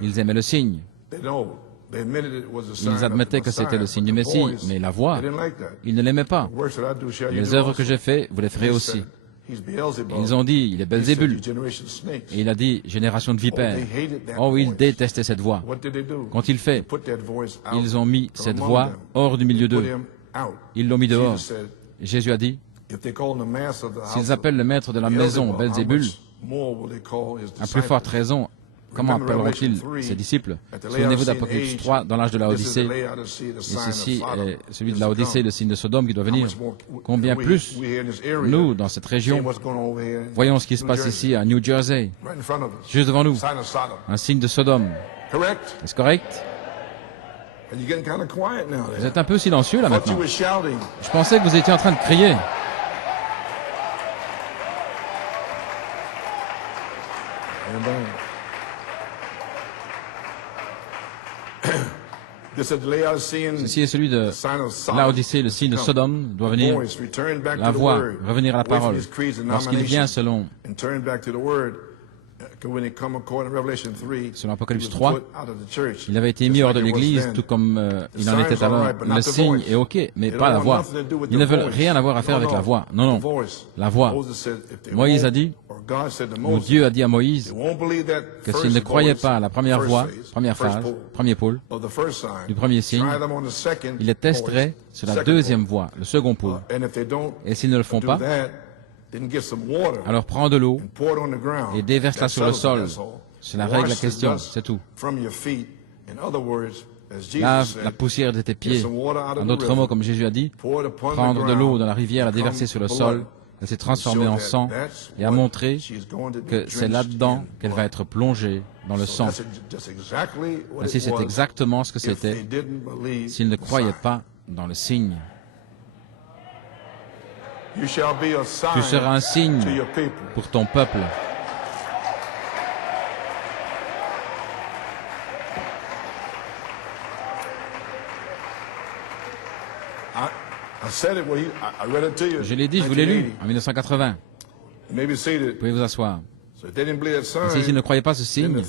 Ils aimaient le signe. Ils admettaient que c'était le signe du Messie, mais la voix, ils ne l'aimaient pas. Les œuvres que j'ai faites, vous les ferez aussi. Ils ont dit, il est Belzébul. Et il a dit, génération de vipères. Oh, ils détestaient cette voix. Qu'ont-ils fait? Ils ont mis cette voix hors du milieu d'eux. Ils l'ont mis dehors. Jésus a dit, s'ils appellent le maître de la maison Belzébul, à plus forte raison, comment appelleront-ils ses disciples? Souvenez-vous d'Apocalypse 3, dans l'âge de la Odyssée. Et ceci est celui de la Odyssée, le signe de Sodome qui doit venir. Combien plus, nous, dans cette région, voyons ce qui se passe ici à New Jersey, juste devant nous, un signe de Sodome. Est-ce correct? Vous êtes un peu silencieux là maintenant. Je pensais que vous étiez en train de crier. Ceci est celui de Laodicée, le signe de Sodome doit venir. La voix, revenir à la parole. Lorsqu'il vient selon Apocalypse 3, il avait été mis hors de l'Église, tout comme il en était alors. Le signe est OK, mais pas la voix. Ils ne veulent rien avoir à faire avec la voix. Non, non, la voix. Moïse a dit, ou Dieu a dit à Moïse, que s'il ne croyait pas à la première voix, première phase, premier pôle, du premier signe, il les testerait sur la deuxième voix, le second pôle. Et s'ils ne le font pas, alors prends de l'eau et déverse-la sur le sol. Cela règle la question, c'est tout. Lave la poussière de tes pieds. En d'autres mots, comme Jésus a dit, prendre de l'eau dans la rivière, la déverser sur le sol, elle s'est transformée en sang et a montré que c'est là-dedans qu'elle va être plongée dans le sang. Ainsi, c'est exactement ce que c'était s'ils ne croyaient pas dans le signe. Tu seras un signe pour ton peuple. Je l'ai dit, je vous l'ai lu en 1980. Vous pouvez vous asseoir. Et s'ils ne croyaient pas ce signe,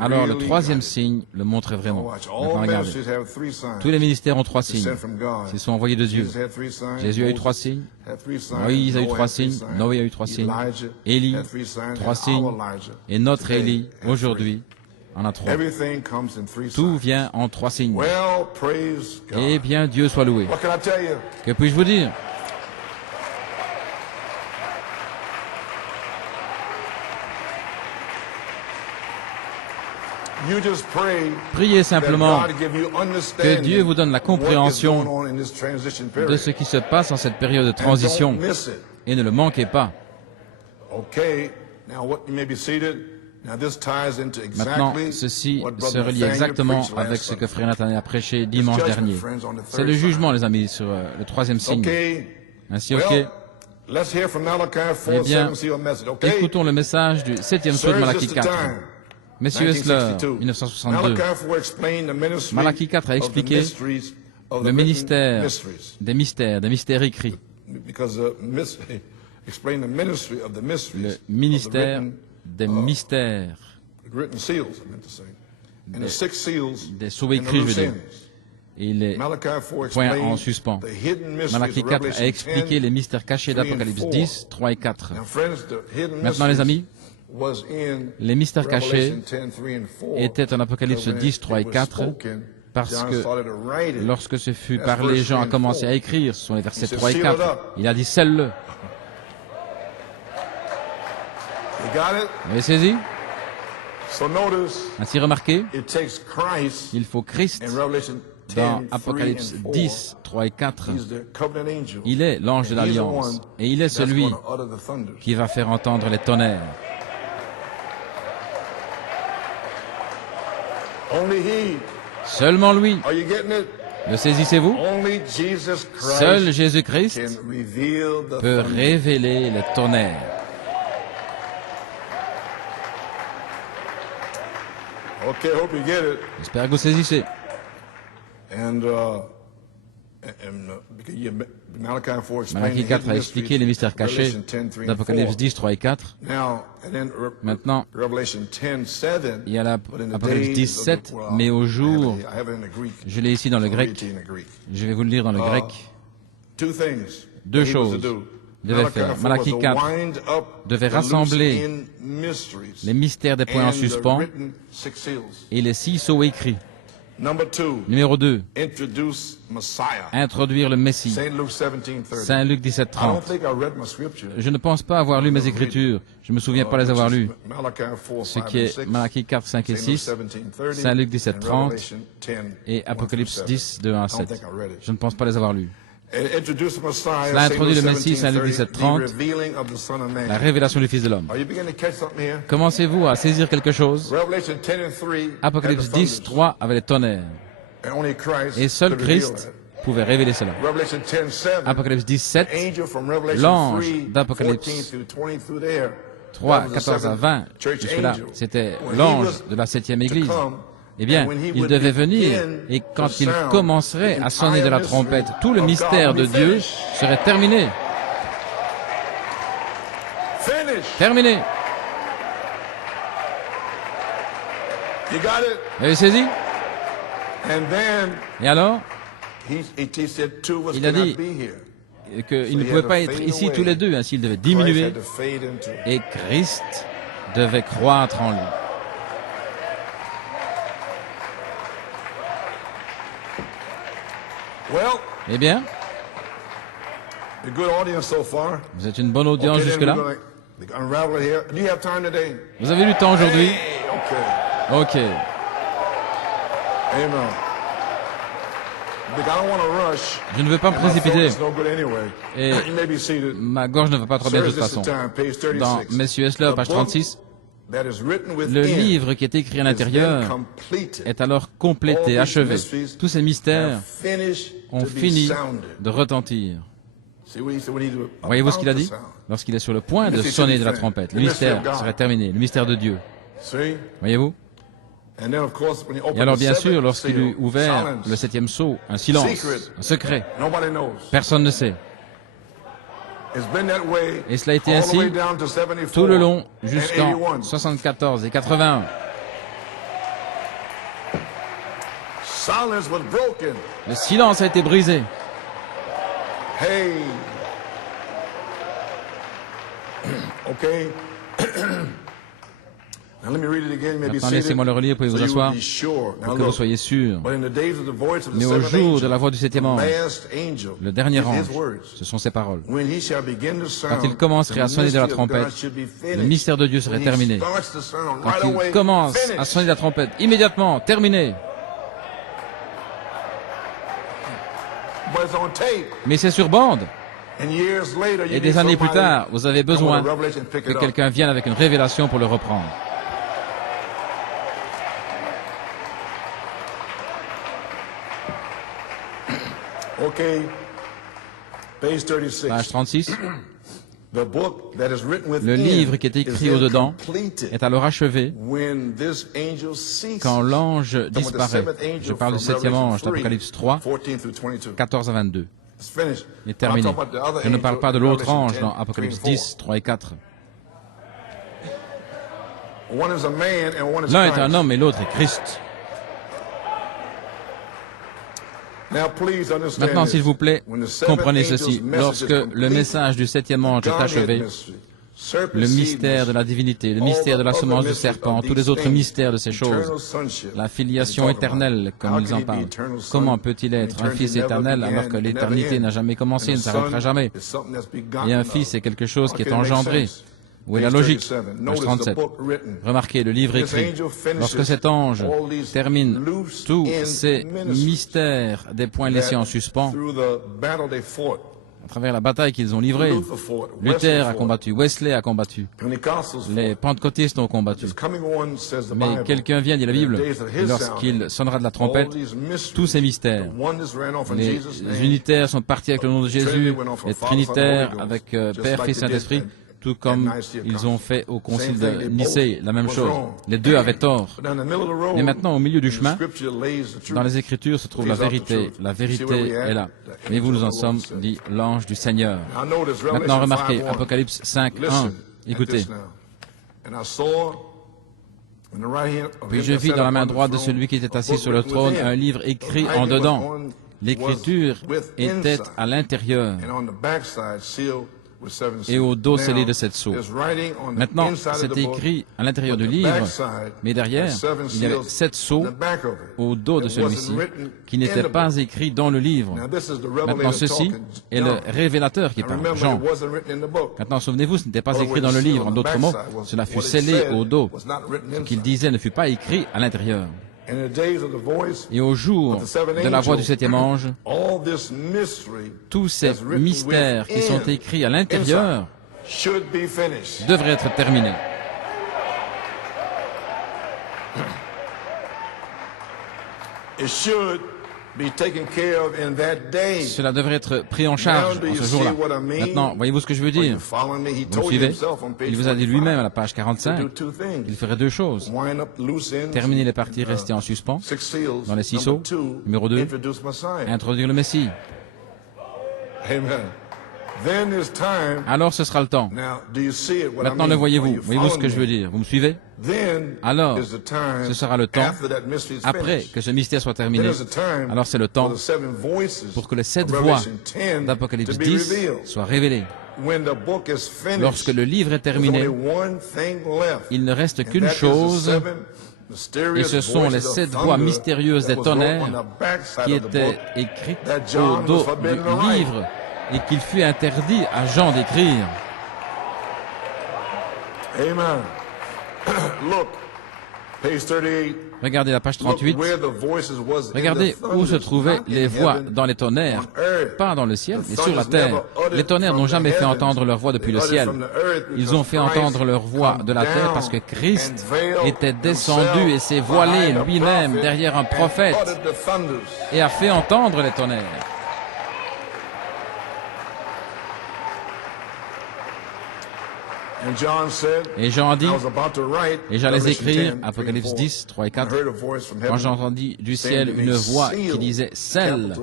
alors le troisième signe le montrait vraiment. Maintenant, regardez. Tous les ministères ont trois signes. Ils sont envoyés de Dieu. Jésus a eu trois signes. Moïse a eu trois signes. Noé a eu trois signes. Élie, trois signes. Et notre Élie, aujourd'hui, en a trois. Tout vient en trois signes. Eh bien, Dieu soit loué. Que puis-je vous dire? Priez simplement que Dieu vous donne la compréhension de ce qui se passe en cette période de transition et ne le manquez pas. Maintenant, ceci se relie exactement avec ce que Frère Nathanaël a prêché dimanche dernier. C'est le jugement, les amis, sur le troisième signe. Ainsi, OK. Eh bien, écoutons le message du 7e sceau de Malachie 4. Messieurs Esler, 1962. Malachie 4 a expliqué le ministère des mystères écrits. Le ministère des mystères, des sceaux écrits, je veux dire. Et les points en suspens. Malachie 4 a expliqué les mystères cachés d'Apocalypse 10, 3 et 4. Maintenant, les amis, les mystères cachés étaient en Apocalypse 10, 3 et 4, parce que lorsque ce fut parlé, Jean a commencé à écrire, ce sont les versets 3 et 4. Il a dit, scelle-le. Vous avez saisi? Ainsi remarquez, il faut Christ dans Apocalypse 10, 3 et 4. Il est l'ange de l'Alliance et il est celui qui va faire entendre les tonnerres. Seulement lui. Le saisissez-vous? Seul Jésus-Christ peut révéler le tonnerre. J'espère que vous saisissez. Malachie 4 a expliqué les mystères cachés d'Apocalypse 10, 3 et 4. Maintenant, il y a l'Apocalypse 10, 7, mais au jour, je l'ai ici dans le grec, je vais vous le lire dans le grec, deux choses devaient faire. Malachie 4 devait rassembler les mystères des points en suspens et les 6 sceaux écrits. Numéro 2, introduire le Messie. Saint Luc 17, 30. Je ne pense pas avoir lu mes Écritures. Je ne me souviens pas les avoir lues. Ce qui est Malachie 4, 5 et 6, Saint Luc 17, 30 et Apocalypse 10, 2 à 7. Je ne pense pas les avoir lues. Cela introduit le Messie, Saint Luc 17, 30, la révélation du Fils de l'homme. Commencez-vous à saisir quelque chose? Apocalypse 10, 3 avait le tonnerre. Et seul Christ pouvait révéler cela. Apocalypse 10, 7, l'ange d'Apocalypse 3, 14 à 20, jusque-là, c'était l'ange de la 7e Église. Eh bien, il devait venir, et quand il commencerait à sonner de la trompette, tout le mystère de Dieu serait terminé. Terminé. Vous avez saisi? Et alors, il a dit qu'il ne pouvait pas être ici tous les deux, ainsi il devait diminuer, et Christ devait croître en lui. Eh bien, vous êtes une bonne audience jusque-là. Vous avez du temps aujourd'hui? Ok. Je ne veux pas me précipiter. Et ma gorge ne va pas trop bien de toute façon. Dans Messieurs Esler, page 36, le livre qui est écrit à l'intérieur est alors complété, achevé. Tous ces mystères ont fini de retentir. Voyez-vous ce qu'il a dit? Lorsqu'il est sur le point de sonner de la trompette, le mystère serait terminé, le mystère de Dieu. Voyez-vous? Et alors bien sûr, lorsqu'il eut ouvert le 7e sceau, un silence, un secret. Personne ne sait. Et cela a été ainsi tout le long jusqu'en 74 et 81. Le silence a été brisé. Maintenant, laissez-moi le relire pour vous asseoir, pour que vous soyez sûrs. Mais au jour de la voix du 7e ange, le dernier ange, ce sont ces paroles. Quand il commencerait à sonner de la trompette, le mystère de Dieu serait terminé. Quand il commence à sonner de la trompette, immédiatement, terminé. Mais c'est sur bande. Et des années plus tard, vous avez besoin que quelqu'un vienne avec une révélation pour le reprendre. Page 36. Le livre qui est écrit au-dedans est alors achevé quand l'ange disparaît. Je parle du 7e ange d'Apocalypse 3, 14 à 22. Il est terminé. Je ne parle pas de l'autre ange dans Apocalypse 10, 3 et 4. L'un est un homme et l'autre est Christ. Maintenant, s'il vous plaît, comprenez ceci. Lorsque le message du 7e ange est achevé, le mystère de la divinité, le mystère de la semence du serpent, tous les autres mystères de ces choses, la filiation éternelle, comme ils en parlent. Comment peut-il être un fils éternel alors que l'éternité n'a jamais commencé, ne s'arrêtera jamais? Et un fils est quelque chose qui est engendré. Où est la logique? Page 37. Remarquez, le livre écrit, lorsque cet ange termine tous ces mystères des points laissés en suspens, à travers la bataille qu'ils ont livrée. Luther a combattu, Wesley a combattu, les pentecôtistes ont combattu. Mais quelqu'un vient, dit la Bible, lorsqu'il sonnera de la trompette, tous ces mystères, les unitaires sont partis avec le nom de Jésus, les trinitaires avec Père, Fils et Saint-Esprit, tout comme ils ont fait au concile de Nicée, la même chose. Les deux avaient tort. Mais maintenant, au milieu du chemin, dans les Écritures se trouve la vérité. La vérité est là. Mais vous, nous en sommes, dit l'ange du Seigneur. Maintenant, remarquez, Apocalypse 5:1. Écoutez. Puis je vis dans la main droite de celui qui était assis sur le trône un livre écrit en dedans. L'écriture était à l'intérieur et au dos scellé de 7 sceaux. Maintenant, c'est écrit à l'intérieur du livre, mais derrière, il y avait 7 sceaux au dos de celui-ci qui n'étaient pas écrits dans le livre. Maintenant, ceci est le révélateur qui parle, Jean. Maintenant, souvenez-vous, ce n'était pas écrit dans le livre. En d'autres mots, cela fut scellé au dos. Ce qu'il disait ne fut pas écrit à l'intérieur. Et au jour de la voix du septième ange, tous ces mystères qui sont écrits à l'intérieur devraient être terminés. Cela devrait être pris en charge en ce jour-là. Maintenant, voyez-vous ce que je veux dire? Vous me suivez? Il vous a dit lui-même à la page 45 qu'il ferait 2 choses. Terminer les parties restées en suspens dans les 6 sceaux. Numéro 2, introduire le Messie. Alors ce sera le temps. Maintenant le voyez-vous. Voyez-vous ce que je veux dire? Vous me suivez? Alors ce sera le temps, après que ce mystère soit terminé, alors c'est le temps pour que les 7 voix d'Apocalypse 10 soient révélées. Lorsque le livre est terminé, il ne reste qu'une chose, et ce sont les 7 voix mystérieuses des tonnerres qui étaient écrites au dos du livre et qu'il fut interdit à Jean d'écrire. Amen. Look, page 38. Regardez la page 38. Regardez où se trouvaient les voix dans les tonnerres, pas dans le ciel, mais sur la terre. Les tonnerres n'ont jamais fait entendre leur voix depuis le ciel. Ils ont fait entendre leur voix de la terre parce que Christ était descendu et s'est voilé lui-même derrière un prophète et a fait entendre les tonnerres. Et Jean a dit, et j'allais écrire, Apocalypse 10, 3 et 4, quand j'entendis du ciel une voix qui disait, scelle,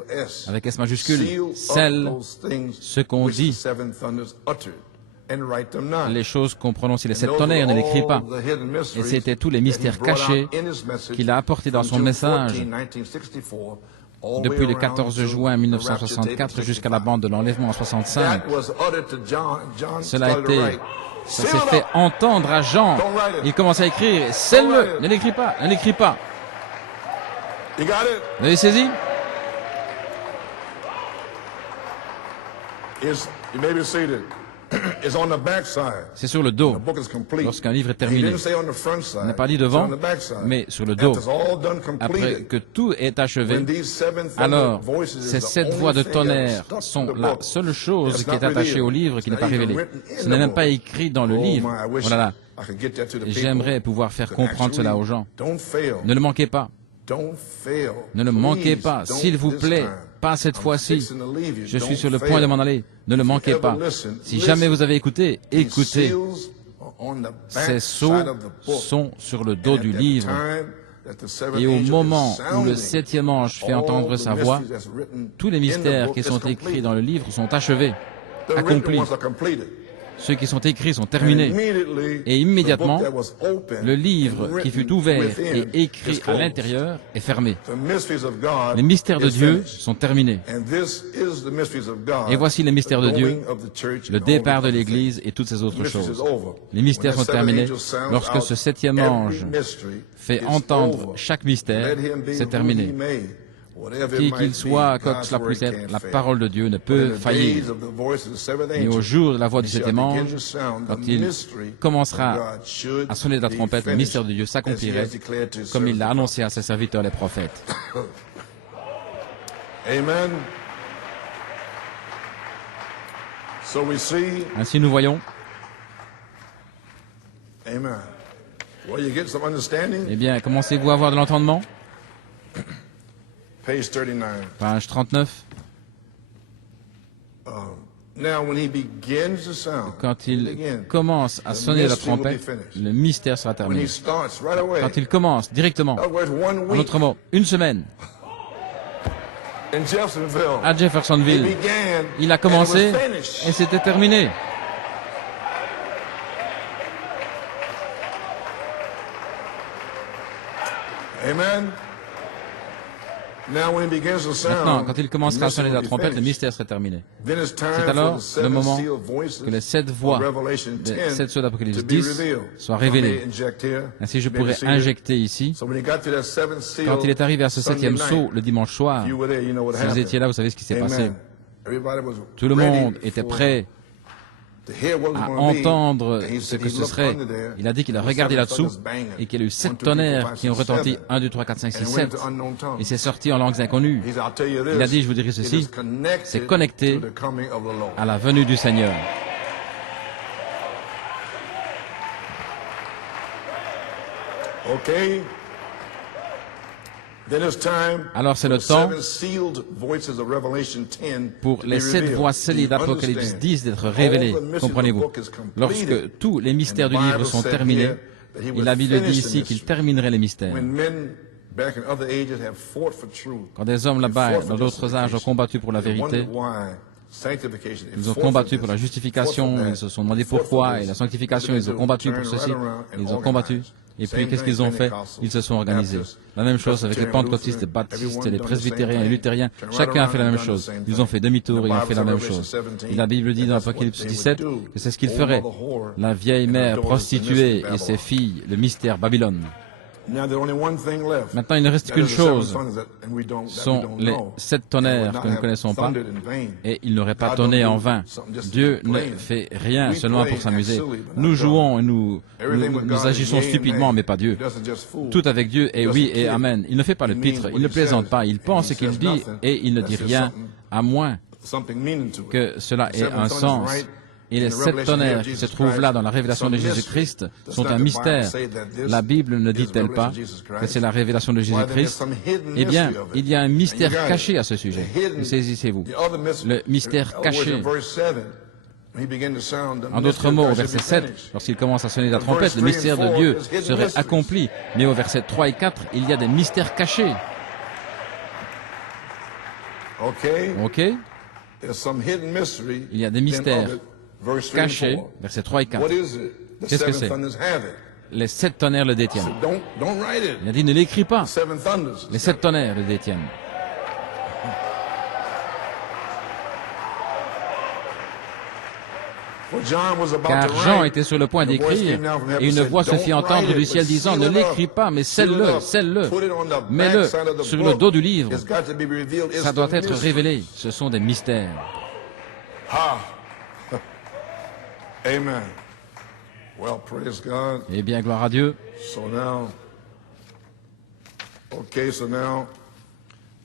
avec S majuscule, scelle ce qu'on dit. Les choses qu'on prononce, les 7 tonnerres, ne l'écrit pas. Et c'était tous les mystères cachés qu'il a apportés dans son message. Depuis le 14 juin 1964 jusqu'à la bande de l'enlèvement en 65, ça s'est fait entendre à Jean. Il commence à écrire, scelle-le, ne l'écris pas, ne l'écris pas. Vous avez saisi? C'est sur le dos. Lorsqu'un livre est terminé, on n'a pas dit devant, mais sur le dos. Après que tout est achevé, alors ces 7 voix de tonnerre sont la seule chose qui est attachée au livre qui n'est pas révélée. Ce n'est même pas écrit dans le livre. Voilà. J'aimerais pouvoir faire comprendre cela aux gens. Ne le manquez pas. Ne le manquez pas, s'il vous plaît. Pas cette fois-ci. Je suis sur le point de m'en aller. Ne le manquez pas. Si jamais vous avez écouté, écoutez. Ces sceaux sont sur le dos du livre. Et au moment où le 7e ange fait entendre sa voix, tous les mystères qui sont écrits dans le livre sont achevés, accomplis. Ceux qui sont écrits sont terminés. Et immédiatement, le livre qui fut ouvert et écrit à l'intérieur est fermé. Les mystères de Dieu sont terminés. Et voici les mystères de Dieu, le départ de l'Église et toutes ces autres choses. Les mystères sont terminés. Lorsque ce 7e ange fait entendre chaque mystère, c'est terminé. Qui qu'il soit, quoi que cela puisse être, la parole de Dieu ne peut faillir. Et au jour de la voix du 7e ange, quand il commencera à sonner de la trompette, le mystère de Dieu s'accomplirait comme il l'a annoncé à ses serviteurs les prophètes. Amen. Ainsi nous voyons. Amen. Well, you get some understanding? Eh bien, commencez-vous à avoir de l'entendement? Page 39. Page 39. Now, when he begins to sound, Quand il commence à sonner la trompette, le mystère sera when he terminé. starts right away, Quand il commence directement, in other words, 1 en week d'autres mots, une semaine, in Jeffersonville, à he Jeffersonville, began il a and it commencé was finished. et c'était terminé. Amen. Now, when he begins to Maintenant, sound, quand il commencera à the sonner la message will be trompette, le finished. mystère serait terminé. Then it's time C'est for alors the seven le moment sealed voices que les 7 of voix Revelation des 10 7 sceaux d'Apocalypse to be 10 revealed. soient So I may révélées. inject here, Ainsi, je maybe pourrais see it. injecter ici. So when he got to that seventh seal, Quand il est arrivé à ce Sunday 7e night, sceau le dimanche soir, if you were there, you know what si vous happened. étiez là, vous savez ce qui s'est passé. Amen. Everybody was Tout le ready monde était for prêt to hear what it was à gonna be. entendre And he ce said que he ce looked serait. under there, Il a dit qu'il a and the regardé seven là-dessous thunders banging. et qu'il y a eu 1, 7 2, 3, tonnerres 4, qui ont 5, retenti 7. 1, 2, 3, 4, 5, 6, And it went 7 to unknown tongues. et c'est sorti en langues inconnues. He said, I'll tell you this, Il a dit, je vous dirai it ceci, is connected c'est connecté to the coming of the Lord. à la venue du Seigneur. Okay? Then it's time Alors c'est for le the temps seven sealed voices of Revelation 10 pour to les be 7 revealed. voix Do scellées you d'Apocalypse understand? 10 d'être All révélées, the mysteries of the comprenez-vous. book is completed. Lorsque tous les mystères du And the livre Bible sont said terminés, here that he et would la Bible dit finish the ici qu'il mystery. terminerait les mystères. When men back in other ages have fought for truth, Quand des hommes là-bas, dans d'autres âges, ont combattu pour la they vérité, wondered why sanctification, they ils ont fought combattu for pour la this, justification, fought for ils se sont that, demandé fought for pourquoi, this. et la sanctification, What ils did ont they combattu do? pour Turn ceci, right around and ils ont combattu. organize. Et puis Same qu'est-ce qu'ils ont fait? Pentecostals, Ils se sont organisés. Baptists, La même chose avec les Presbyterian, pentecôtistes, les Lutheran, baptistes, everyone les done the presbytériens, same les thing. luthériens. Turn Chacun right a fait la around même and done chose. the same Ils thing. ont fait demi-tour The et ont fait Bible la said même Revelation chose. 17, Et la Bible dit dans that's what Apocalypse they 17 would do. que c'est ce qu'ils Old feraient. mother whore La vieille and her mère daughters, the prostituée mystery et ses Babylon. filles, le mystère Babylone. Now, there's only one thing left. Maintenant, il ne reste That qu'une is the seven chose. thunders that we don't Sont les know. 7 And tonnerres would que not nous ne have connaissons pas, thundered in vain. et il n'aurait pas God tonné don't en do vain. something just to Dieu ne play. fait rien We seulement play pour s'amuser. and act silly, but Nous not jouons et God. nous Everything with God is agissons yea and stupidement, nay. mais pas Dieu. He doesn't just fool. Tout avec Dieu est He oui doesn't et kid. amen. Il ne fait pas le He pitre, means il what ne he plaisante says, pas, il and pense ce he qu'il says dit nothing et il ne that dit says rien, something- à moins something meaning to it. que cela The ait seven un thunders sens. right Et les in the 7 revelation tonnerres of qui se Jesus trouvent là Christ, dans la révélation de some mystery. Jésus-Christ Does sont not un the Bible mystère. say that this La Bible ne is dit-elle the pas revelation of Jesus Christ? que c'est la révélation de Why, then there's Jésus-Christ? some hidden Eh bien, mystery of it. il y a un And you mystère got it. caché à ce sujet. The hidden- Saisissez-vous. the other mystery- Le mystère in other words, caché. in verse 7, when he began to sound, the En d'autres mystery mots, of au God should verset be 7, finished. lorsqu'il commence à sonner la The trompette, verse le 3 and mystère de 4 Dieu is hidden serait mysteries. accompli. Mais au verset 3 et 4, il y a des mystères cachés. Okay? Ok? There's some hidden mystery. Il y a des then mystères of it, verse 3 and cachés, 4. versets 3 et 4. What is it? The Qu'est-ce que seven c'est? thunders have it. Les 7 tonnerres le détiennent. So don't write it. Il a dit, ne l'écris pas. The seven thunders. Les 7 tonnerres le détiennent. For John was about Car to Jean write, était sur le point and a voice d'écrire, came down from heaven et une and said, voix se fit "Don't entendre write du it, ciel but disant, seal ne it up. l'écris pas, mais Seal it scelle-le, up. scelle-le. Put it on the Mets-le backside of the sur book. le dos du livre. It's got to be revealed. It's Ça doit the être mystery. révélé. Ce sont des mystères. Ah. Amen. Well, praise God. Eh bien, gloire à Dieu. So now,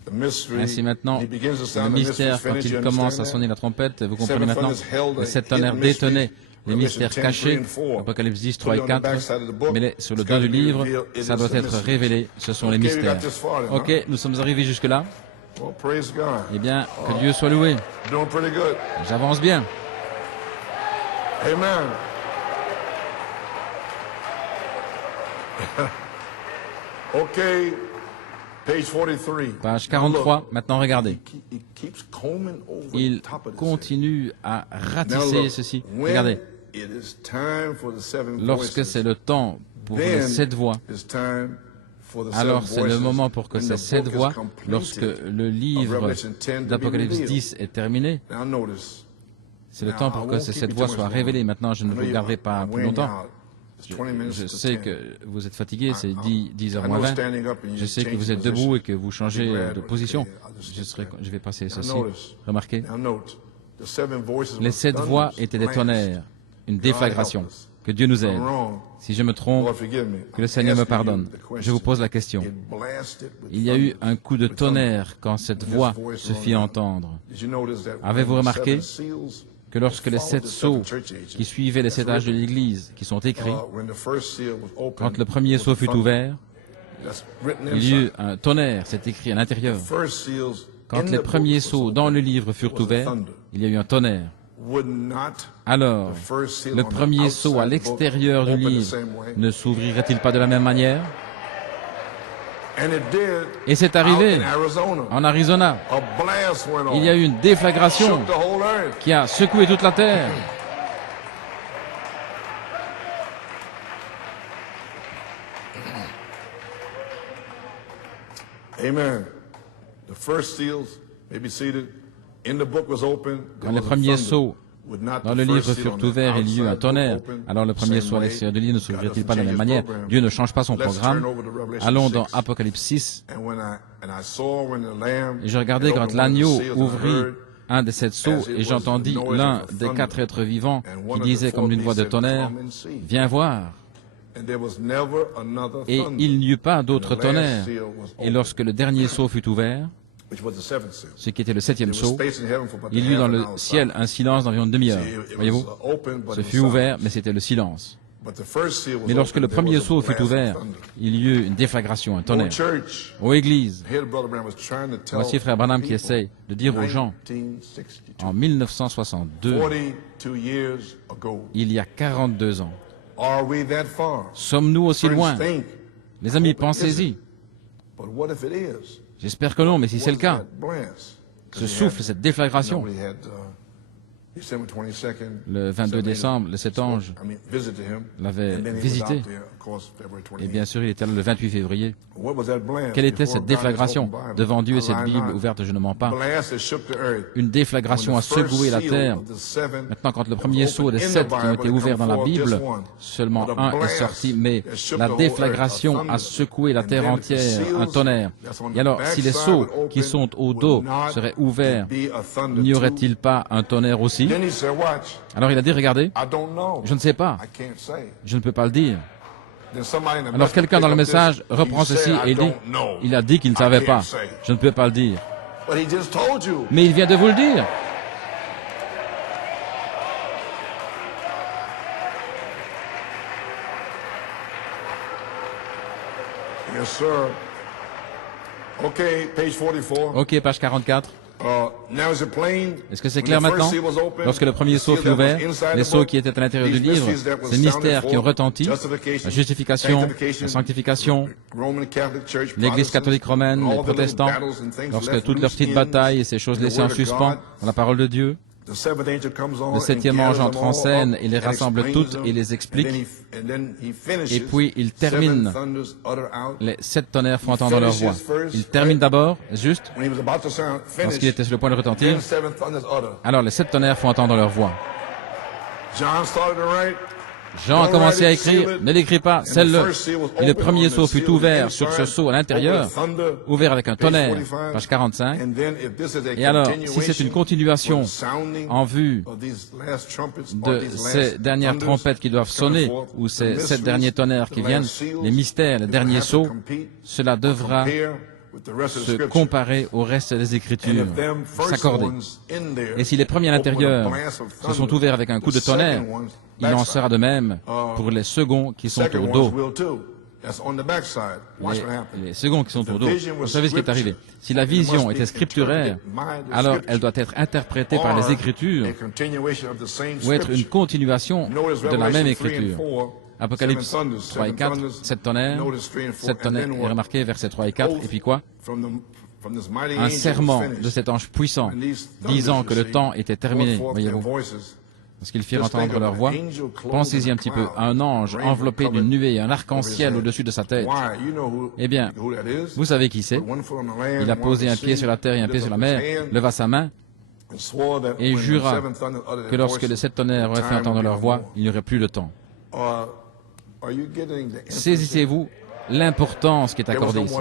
the mystery, Ainsi maintenant, he begins to le sound the mystery mystère, quand finished. il You commence understand à sonner that? la trompette, vous comprenez Seven maintenant, thunders held les the 7 tonnerres hidden détenaient mysteries, les Revelation mystères 10, cachés, 3 and 4. Apocalypse 10, Put 3 it et on the 4, backside of the book. mais sur le It's dos got du to be livre, revealed. It ça is doit the être mystery. révélé, ce sont les Okay, we got mystères. this far then, Ok, nous sommes arrivés jusque-là. Well, praise God. Eh bien, que Dieu soit loué. Doing pretty good. J'avance bien. Amen. Okay, page 43. Page Now 43, look, maintenant regardez. he keeps combing over Il the top of the continue à Now ratisser look, ceci. when Regardez, it is time for the seven lorsque voices, c'est le temps pour les then 7 voix, it's time for the alors seven c'est le voices, moment pour que when ces the 7 book is voix, completed lorsque le of livre Revelation 10 to be d'Apocalypse revealed. 10 est terminé, Now notice, c'est le Now, temps I pour que won't ces keep 7 you voix too much soient longer. révélées. Maintenant, je I ne know vous you- garderai pas I'm plus weighing you longtemps. out. It's 20 minutes Je to sais 10. que vous êtes fatigué, c'est 10h I moins know 20. standing up and you Je sais que change vous êtes position. debout et que vous changez I'll be glad, de but position. okay, I'll just get Je vais passer Now ceci. notice. Remarquez, Now note, the seven voices les were 7 thunders, voix étaient des lamps. tonnerres, une déflagration. help us. Que Dieu nous I'm aide. wrong. Si je me trompe, Lord, forgive me. que le Seigneur me I'm asking you pardonne. the question. Je vous pose la question. It blasted with Il y a eu thunder. un coup de With thunder. tonnerre quand cette voix se fit entendre. Did you notice that Avez-vous when the remarqué seven seals que lorsque les 7 sceaux qui suivaient les 7 âges de l'Église, qui sont écrits, quand le premier sceau fut ouvert, il y eut un tonnerre, c'est écrit à l'intérieur. Quand les premiers sceaux dans le livre furent ouverts, il y a eu un tonnerre. Alors, le premier sceau à l'extérieur du livre ne s'ouvrirait-il pas de la même manière? Et c'est arrivé en Arizona. Il y a eu une déflagration qui a secoué toute la terre. Amen. Quand les premiers sceaux dans le livre furent ouverts, il y eut un tonnerre. Alors le premier sceau à l'extérieur du livre ne s'ouvrirait-il pas de la même manière? Dieu ne change pas son programme. Allons dans Apocalypse 6. Et je regardais quand l'agneau ouvrit un des 7 sceaux, et j'entendis l'un des 4 êtres vivants qui disait comme d'une voix de tonnerre, « Viens voir !» Et il n'y eut pas d'autre tonnerre. Et lorsque le dernier sceau fut ouvert, ce qui était le 7e sceau, il y eut dans le ciel un silence d'environ une demi-heure. Voyez-vous, ce fut ouvert, mais c'était le silence. Mais lorsque le premier sceau fut ouvert, il y eut une déflagration, un tonnerre. Ô Église, voici Frère Branham qui essaye de dire aux gens, en 1962, il y a 42 ans, sommes-nous aussi loin? Les amis, pensez-y. J'espère que non, mais si c'est le cas, ce souffle, cette déflagration, le 22 décembre, le 7 anges l'avait visité. Et bien sûr, il était là le 28 février. Quelle était cette déflagration? Devant Dieu et cette Bible ouverte, je ne mens pas. Une déflagration a secoué la terre. Maintenant, quand le premier sceau des 7 qui ont été ouverts dans la Bible, seulement un est sorti, mais la déflagration a secoué la terre entière, un tonnerre. Et alors, si les sceaux qui sont au dos seraient ouverts, n'y aurait-il pas un tonnerre aussi? Alors il a dit, regardez, je ne sais pas, je ne peux pas le dire. Alors quelqu'un dans le message reprend ceci et dit, il a dit qu'il ne savait pas, je ne peux pas le dire. Mais il vient de vous le dire. Ok, page 44. Est-ce que c'est clair maintenant? Lorsque le premier sceau fut ouvert, les sceaux qui étaient à l'intérieur du livre, ces mystères qui ont retenti, la justification, la sanctification, l'Église catholique romaine, les protestants, lorsque toutes leurs petites batailles et ces choses laissées en suspens dans la parole de Dieu, le 7e ange entre en scène et les rassemble toutes et les explique. Et puis il termine. Les 7 tonnerres font entendre leur voix. Il termine d'abord, juste, lorsqu'il était sur le point de retentir. Alors les 7 tonnerres font entendre leur voix. Jean a commencé à écrire, ne l'écris pas, scelle-le. Et le premier sceau fut ouvert sur ce sceau à l'intérieur, ouvert avec un tonnerre, page 45. Et alors, si c'est une continuation en vue de ces dernières trompettes qui doivent sonner, ou ces 7 derniers tonnerres qui viennent, les mystères, les derniers sceaux, cela devra se comparer au reste des Écritures, s'accorder. Et si les premiers à l'intérieur se sont ouverts avec un coup de tonnerre, il en sera de même pour les seconds qui sont au dos. Les seconds qui sont au dos. Vous savez ce qui est arrivé. Si la vision était scripturaire, alors elle doit être interprétée par les Écritures ou être une continuation de la même Écriture. Apocalypse 3 et 4, 7 tonnerres, et remarquez versets 3 et 4, et puis quoi? Un serment de cet ange puissant, disant que le temps était terminé, voyez-vous. Parce qu'ils firent entendre leur voix. Pensez-y un petit peu, un ange enveloppé d'une nuée, un arc-en-ciel au-dessus de sa tête. Eh bien, vous savez qui c'est? Il a posé un pied sur la terre et un pied sur la mer, leva sa main, et jura que lorsque les 7 tonnerres auraient fait entendre leur voix, il n'y aurait plus de temps. Saisissez-vous l'importance qui est accordée ici.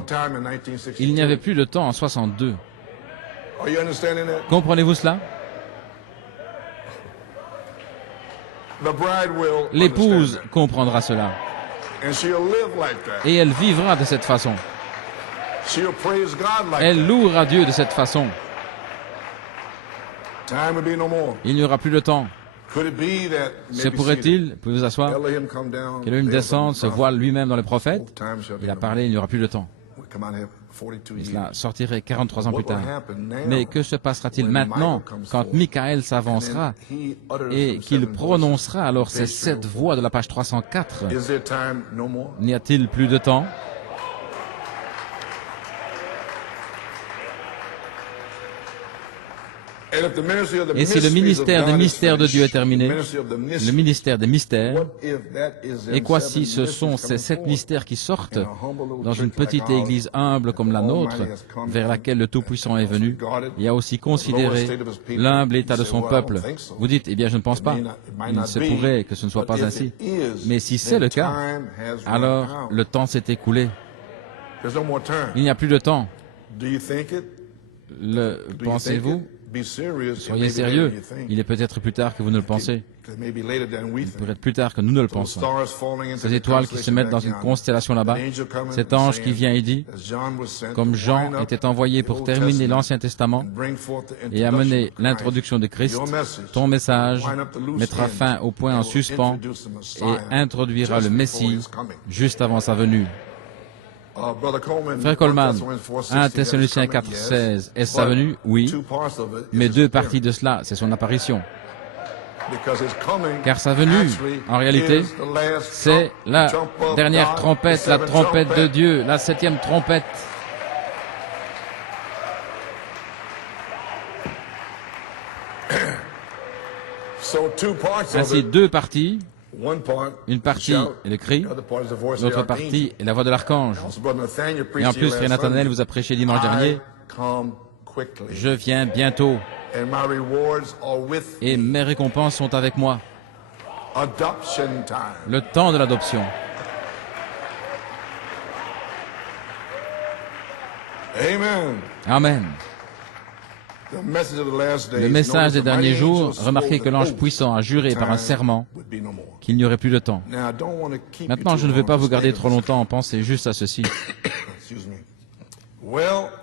Il n'y avait plus de temps en 62. Comprenez-vous cela? L'épouse comprendra cela. Et elle vivra de cette façon. Elle louera Dieu de cette façon. Il n'y aura plus de temps. Se pourrait-il, pouvez vous asseoir, qu'Élohim descende, se voile lui-même dans les prophètes? Il a parlé, il n'y aura plus de temps. Et cela sortirait 43 ans plus tard. Mais que se passera-t-il maintenant, quand Michael s'avancera et qu'il prononcera alors ces 7 voix de la page 304? N'y a-t-il plus de temps? Et si le ministère des mystères de Dieu est terminé, le ministère des mystères, et quoi si ce sont ces 7 mystères qui sortent dans une petite église humble comme la nôtre, vers laquelle le Tout-Puissant est venu, et a aussi considéré l'humble état de son peuple? Vous dites, eh bien je ne pense pas. Il se pourrait que ce ne soit pas ainsi. Mais si c'est le cas, alors le temps s'est écoulé. Il n'y a plus de temps. Le pensez-vous? Soyez sérieux, il est peut-être plus tard que vous ne le pensez. Il pourrait être plus tard que nous ne le pensons. Ces étoiles qui se mettent dans une constellation là-bas, cet ange qui vient et dit, comme Jean était envoyé pour terminer l'Ancien Testament et amener l'introduction de Christ, ton message mettra fin au point en suspens et introduira le Messie juste avant sa venue. Frère Coleman, 1 Thessaloniciens 4:16, est-ce sa venue? Oui, mais 2 parties de cela, c'est son apparition. Car sa venue, en réalité, c'est la dernière trompette, la trompette de Dieu, la 7e trompette. Ainsi, 2 parties. Une partie est le cri, l'autre partie est la voix de l'archange. Et en plus, Frère Nathanaël vous a prêché dimanche dernier, je viens bientôt et mes récompenses sont avec moi. Le temps de l'adoption. Amen. Le message des derniers jours, remarquez que l'ange puissant a juré par un serment qu'il n'y aurait plus de temps. Maintenant, je ne veux pas vous garder trop longtemps en pensée juste à ceci.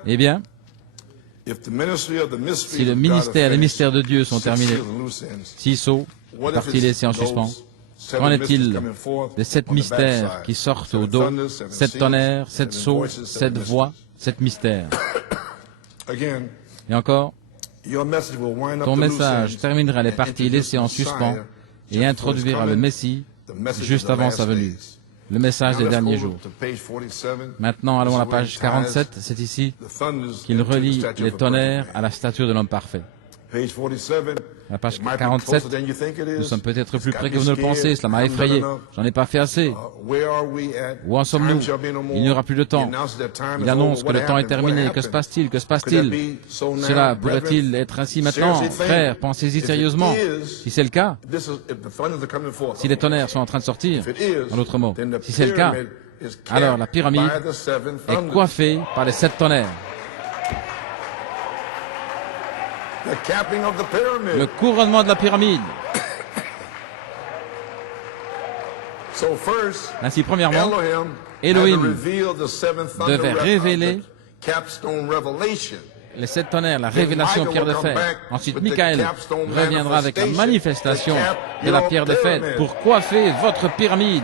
Eh bien, si le ministère et les mystères de Dieu sont terminés, 6 sceaux, partie laissée en suspens, qu'en est-il des 7 mystères qui sortent au dos, 7 tonnerres, 7 sceaux, 7 voix, 7 mystères? Et encore, ton message terminera les parties laissées en suspens et introduira le Messie juste avant sa venue. Le message des derniers jours. Maintenant, allons à la page 47. C'est ici qu'il relie les tonnerres à la stature de l'homme parfait. La page 47, nous sommes peut-être plus près que vous ne le pensez, cela m'a effrayé, j'en ai pas fait assez. Où en sommes-nous? Il n'y aura plus de temps. Il annonce que le temps est terminé. Que se passe-t-il? Que se passe-t-il? Cela pourrait-il être ainsi maintenant? Frères, pensez-y sérieusement. Si c'est le cas, si les tonnerres sont en train de sortir, en d'autres mots, si c'est le cas, alors la pyramide est coiffée par les 7 tonnerres. Le couronnement de la pyramide. Ainsi, premièrement, Elohim devait révéler les 7 tonnerres, la révélation pierre de fer. Ensuite, Michael reviendra avec la manifestation de la pierre de fer pour coiffer votre pyramide.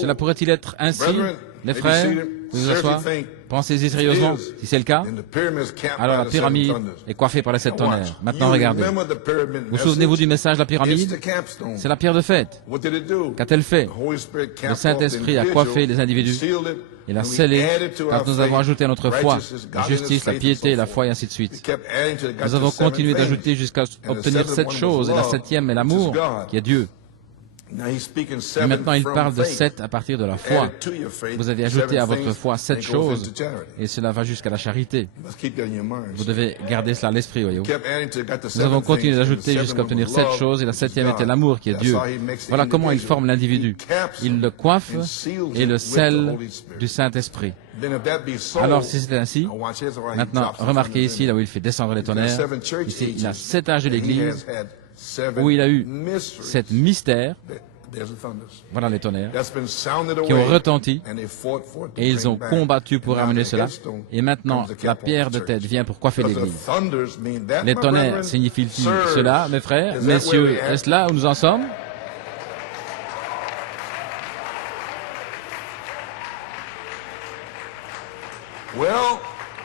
Cela pourrait-il être ainsi, les frères? Vous asseoir, pensez-y sérieusement. Si c'est le cas, alors la pyramide est coiffée par les 7 tonnerres. Maintenant, regardez. Vous souvenez-vous du message de la pyramide? C'est la pierre de fête. Qu'a-t-elle fait? Le Saint-Esprit a coiffé les individus et l'a scellé quand nous avons ajouté à notre foi la justice, la piété, la foi et ainsi de suite. Nous avons continué d'ajouter jusqu'à obtenir 7 choses et la 7e est l'amour qui est Dieu. Et maintenant, il parle de 7 à partir de la foi. Vous avez ajouté à votre foi 7 choses, et cela va jusqu'à la charité. Vous devez garder cela à l'esprit, voyez-vous. Nous avons continué d'ajouter jusqu'à obtenir 7 choses, et la 7e était l'amour qui est Dieu. Voilà comment il forme l'individu. Il le coiffe et le scelle du Saint-Esprit. Alors, si c'est ainsi, maintenant, remarquez ici, là où il fait descendre les tonnerres, ici, il a 7 âges de l'Église, où il a eu 7 mystères Voilà les tonnerres qui ont retenti et ils ont combattu pour ramener cela. Et maintenant, la pierre de tête vient pour coiffer l'Église. Les tonnerres signifient-ils cela, mes frères, messieurs? Est-ce là où nous en sommes?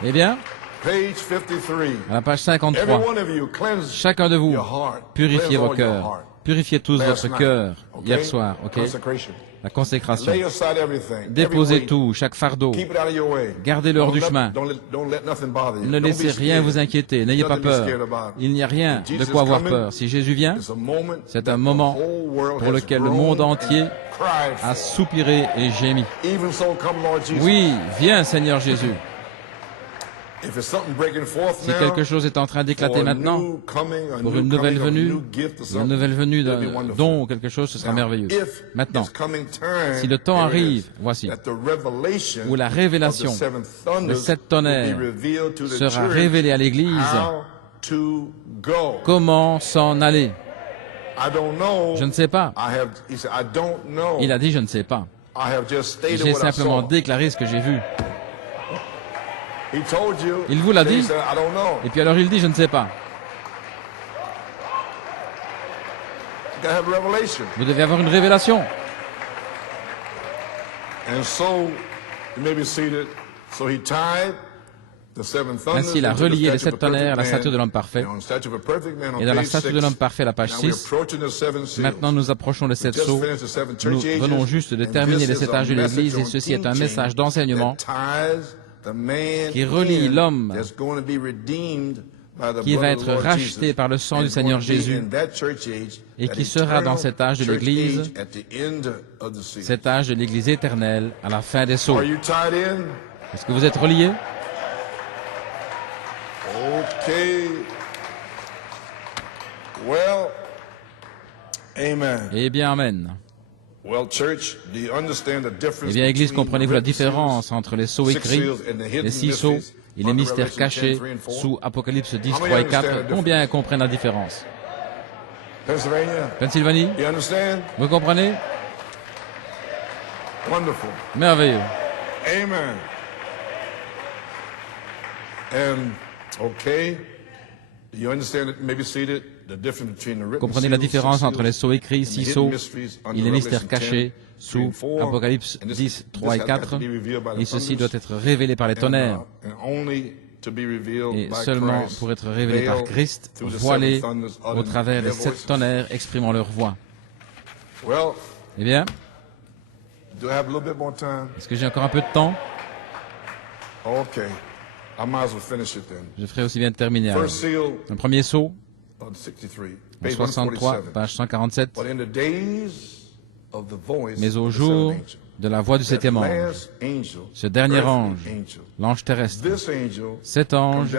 Eh bien, à la page 53, chacun de vous, purifiez vos cœurs. Purifiez tous votre cœur hier soir, ok? La consécration. Déposez tout, chaque fardeau. Gardez-le hors du chemin. Ne laissez rien vous inquiéter, n'ayez pas peur. Il n'y a rien de quoi avoir peur. Si Jésus vient, c'est un moment pour lequel le monde entier a soupiré et gémi. Oui, viens Seigneur Jésus. Si quelque chose est en train d'éclater maintenant, pour une nouvelle venue d'un don ou quelque chose, ce sera merveilleux. Maintenant, si le temps arrive, voici, où la révélation de 7 tonnerres sera révélée à l'Église, comment s'en aller? Je ne sais pas. Il a dit, je ne sais pas. J'ai simplement déclaré ce que j'ai vu. Il vous l'a dit, et puis alors il dit, je ne sais pas. Vous devez avoir une révélation. Ainsi, il a relié les 7 tonnerres à la statue de l'homme parfait. Et dans la statue de l'homme parfait, la page 6, maintenant nous approchons les 7 sceaux. Nous venons juste de terminer les 7 âges de l'Église, et ceci est un message d'enseignement qui relie l'homme qui va être racheté par le sang du Seigneur Jésus et qui sera dans cet âge de l'Église, cet âge de l'Église éternelle à la fin des sceaux. Est-ce que vous êtes reliés? Eh bien, amen. Eh bien, Église, comprenez-vous la différence entre les sceaux écrits, les 6 sceaux et les mystères cachés sous Apocalypse 10, 3 et 4? Combien comprennent la différence? Pennsylvanie? Vous comprenez? Merveilleux. Amen. Comprenez la différence entre les sceaux écrits, 6 sceaux, et les mystères cachés sous Apocalypse 10, 3 et 4. Et ceci doit être révélé par les tonnerres. Et seulement pour être révélé par Christ, voilé au travers des 7 tonnerres exprimant leur voix. Eh bien, est-ce que j'ai encore un peu de temps? Je ferai aussi bien de terminer. Alors. Le premier sceau, en 63, page 147. Mais au jour de la voix du 7e ange, ce dernier ange, l'ange terrestre, cet ange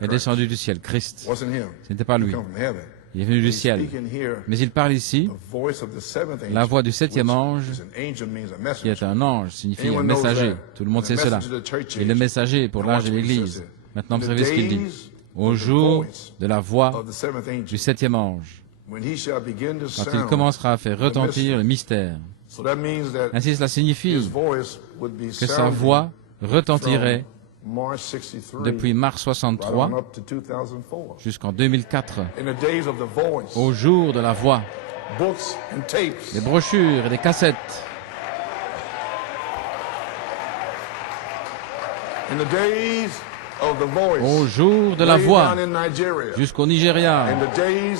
est descendu du ciel, Christ. Ce n'était pas lui. Il est venu du ciel. Mais il parle ici, la voix du 7e ange, qui est un ange, signifie un messager. Tout le monde sait cela. Et le messager pour l'âge de l'Église. Maintenant, observez ce qu'il dit. Au jour de la voix du 7e ange, quand il commencera à faire retentir le mystère. Ainsi, cela signifie que sa voix retentirait depuis mars 63 jusqu'en 2004, au jour de la voix, des brochures et des cassettes. Au jour de la voix, jusqu'au Nigeria,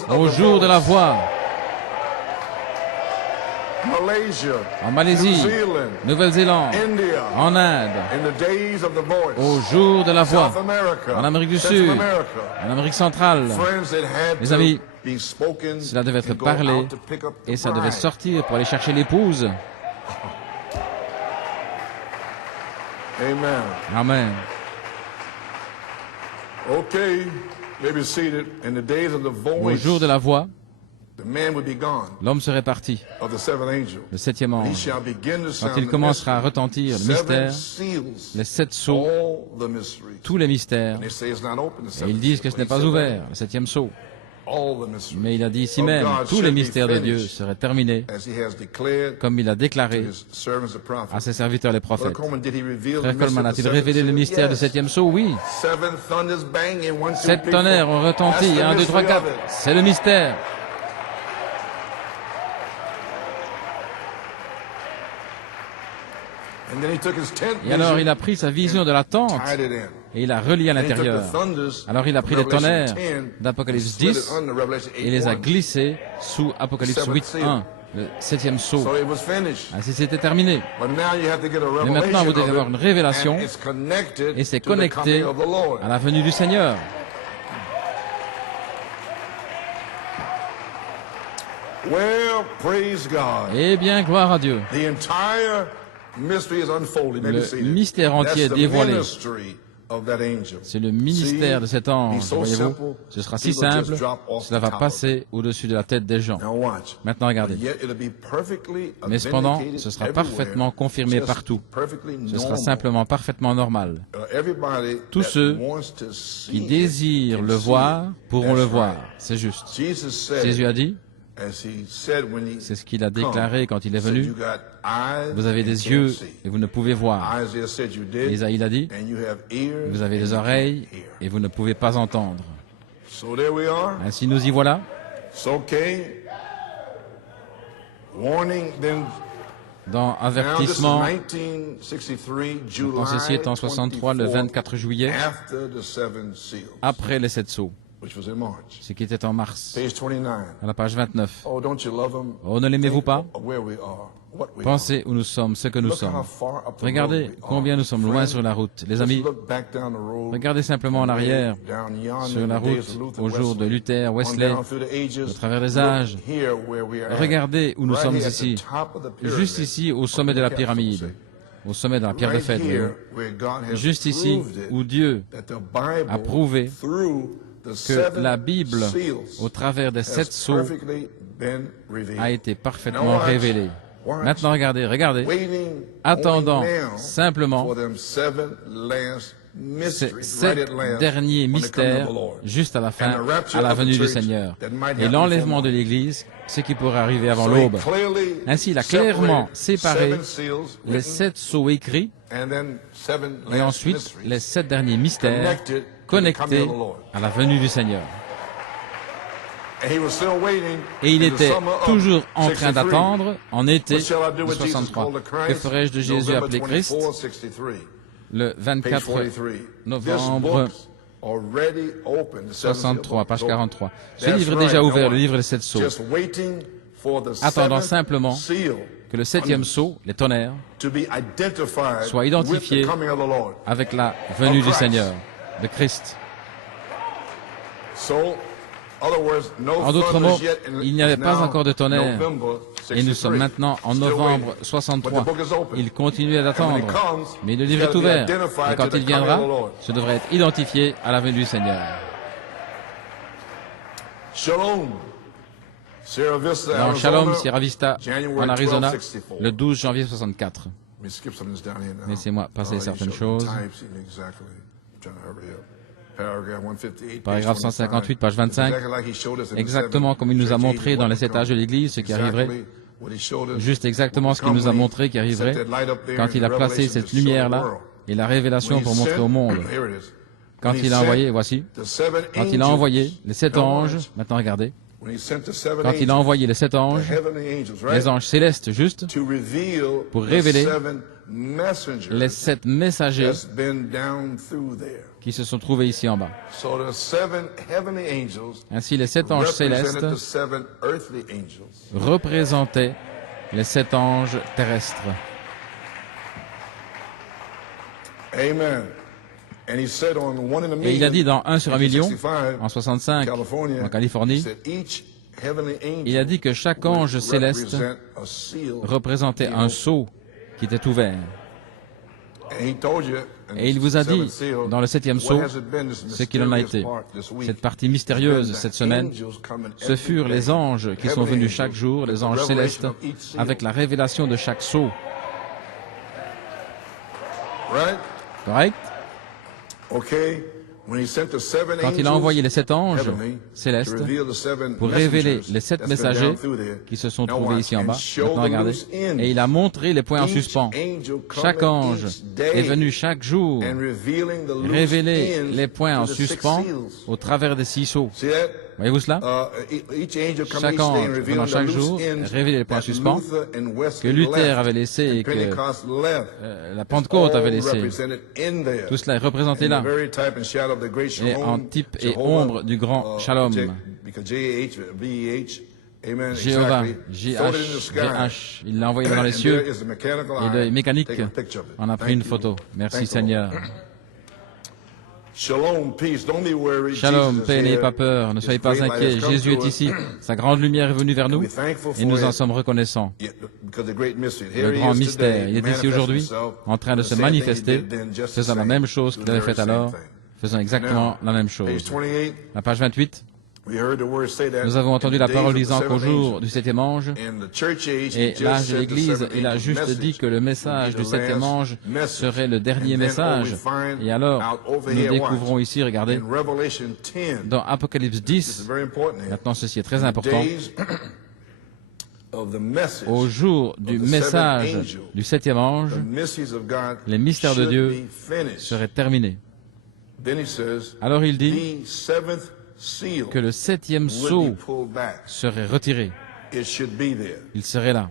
au jour de la voix, en Malaisie, Nouvelle-Zélande, en Inde, au jour de la voix, en Amérique du Sud, en Amérique centrale. Mes amis, cela devait être parlé et ça devait sortir pour aller chercher l'épouse. Amen. Au jour de la voix, l'homme serait parti, le 7e ange. Quand il commencera à retentir le mystère, les 7 sceaux, tous les mystères, et ils disent que ce n'est pas ouvert, le 7e sceau. Mais il a dit ici même, tous les mystères de Dieu seraient terminés, comme il a déclaré à ses serviteurs les prophètes. Frère Coleman a-t-il révélé le mystère du septième sceau? Oui. 7 tonnerres ont retenti. 1, 2, 3, 4. C'est le mystère. Et alors il a pris sa vision de la tente et il a relié à l'intérieur. Alors il a pris les tonnerres d'Apocalypse 10 et les a glissés sous Apocalypse 8.1, le septième sceau. Ainsi c'était terminé. Mais maintenant vous devez avoir une révélation et c'est connecté à la venue du Seigneur. Eh bien, gloire à Dieu. Le mystère entier est dévoilé. C'est le ministère de cet ange, voyez-vous. Ce sera si simple, cela va passer au-dessus de la tête des gens. Maintenant, regardez. Mais cependant, ce sera parfaitement confirmé partout. Ce sera simplement parfaitement normal. Tous ceux qui désirent le voir pourront le voir. C'est juste. Jésus a dit, c'est ce qu'il a déclaré quand il est venu. Vous avez des yeux et vous ne pouvez voir. Isaïe l'a dit, vous avez des oreilles et vous ne pouvez pas entendre. Ainsi nous y voilà. Dans avertissement, je pense ceci est en 63, le 24 juillet, après les 7 sceaux. Ce qui était en mars, à la page 29. Oh, ne l'aimez-vous pas? Pensez où nous sommes, ce que nous sommes. Regardez combien nous sommes loin sur la route. Les amis, regardez simplement en arrière, sur la route, au jour de Luther, Wesley, au travers des âges. Regardez où nous sommes ici, juste ici, au sommet de la pyramide, au sommet de la pierre de fête. Juste ici, où Dieu a prouvé que la Bible, au travers des 7 sceaux, a été parfaitement révélée. Maintenant, regardez, attendant simplement ces 7 derniers mystères juste à la fin, à la venue du Seigneur. Et l'enlèvement de l'Église, ce qui pourrait arriver avant l'aube. Ainsi, il a clairement séparé les 7 sceaux écrits et ensuite les 7 derniers mystères connectés à la venue du Seigneur. Et il était toujours en train d'attendre, en été de 63. Que ferais-je de Jésus appelé Christ? Le 24 novembre 63, page 43. Ce livre est déjà ouvert, le livre des 7 sceaux. Attendant simplement que le 7e sceau, les tonnerres, soit identifié avec la venue du Seigneur, de Christ. En d'autres mots, il n'y avait pas encore de tonnerre. Et nous sommes maintenant en novembre 63. Il continuait d'attendre. Mais le livre est ouvert. Et quand il viendra, ce devrait être identifié à la venue du Seigneur. Dans Shalom, Sierra Vista, en Arizona, le 12 janvier 64. Laissez-moi passer certaines choses. Paragraphe 158, page 25, exactement comme il nous a montré dans les 7 âges de l'Église ce qui arriverait, juste exactement ce qu'il nous a montré qui arriverait quand il a placé cette lumière-là et la révélation pour montrer au monde. Quand il a envoyé, voici, quand il a envoyé les 7 anges, maintenant regardez, quand il a envoyé les 7 anges, les anges célestes juste, pour révéler les 7 messagers qui se sont trouvés ici en bas. Ainsi, les 7 anges célestes représentaient les 7 anges terrestres. Et il a dit dans 1 sur 1 million, en 65, en Californie, il a dit que chaque ange céleste représentait un sceau qui était ouvert. Et il vous a dit, dans le 7e sceau, ce qu'il en a été. Cette partie mystérieuse cette semaine, ce furent les anges qui sont venus chaque jour, les anges célestes, avec la révélation de chaque sceau. Correct? quand il a envoyé les 7 anges célestes pour révéler les 7 messagers qui se sont trouvés ici en bas. Maintenant, regardez. Et il a montré les points en suspens. Chaque ange est venu chaque jour révéler les points en suspens au travers des 6 sceaux. Voyez-vous cela? Chaque ange, pendant chaque jour, révélait les points en suspens que Luther avait laissé et que la Pentecôte avait laissé. Tout cela est représenté là, et en type et ombre du grand Shalom. Jéhovah, J-H, il l'a envoyé dans les cieux, et l'œil mécanique en a pris une photo. Merci Seigneur. Shalom, paix, n'ayez pas peur, ne soyez pas inquiets. Jésus est ici, sa grande lumière est venue vers nous, et nous en sommes reconnaissants. Le grand mystère, il est ici aujourd'hui, en train de se manifester, faisant la même chose qu'il avait fait alors, faisant exactement la même chose. La page 28. Nous avons entendu la parole disant qu'au jour du 7e ange, et l'âge de l'Église, il a juste dit que le message du 7e ange serait le dernier message. Et alors, nous découvrons ici, regardez, dans Apocalypse 10, maintenant ceci est très important, au jour du message du 7e ange, les mystères de Dieu seraient terminés. Alors il dit que le 7e sceau serait retiré. Il serait là.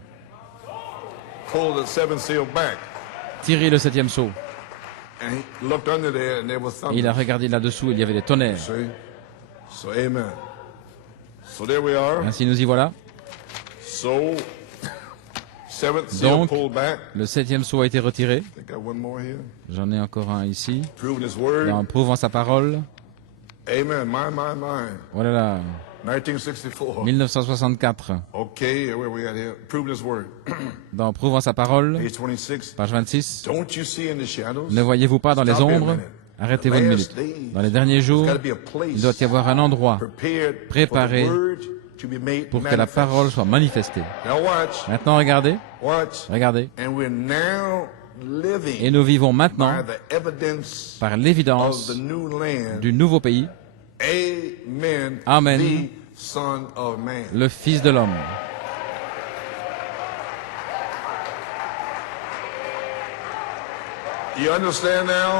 Tirez le 7e sceau. Et il a regardé là-dessous, il y avait des tonnerres. Ainsi nous y voilà. Donc, le 7e sceau a été retiré. J'en ai encore un ici. En prouvant sa parole. Voilà, 1964. Dans Prouvant sa parole, page 26. Ne voyez-vous pas dans les ombres? Arrêtez-vous une minute. Dans les derniers jours, il doit y avoir un endroit préparé pour que la parole soit manifestée. Maintenant, regardez. Regardez. Et nous vivons maintenant par l'évidence du nouveau pays. Amen, le Fils de l'homme.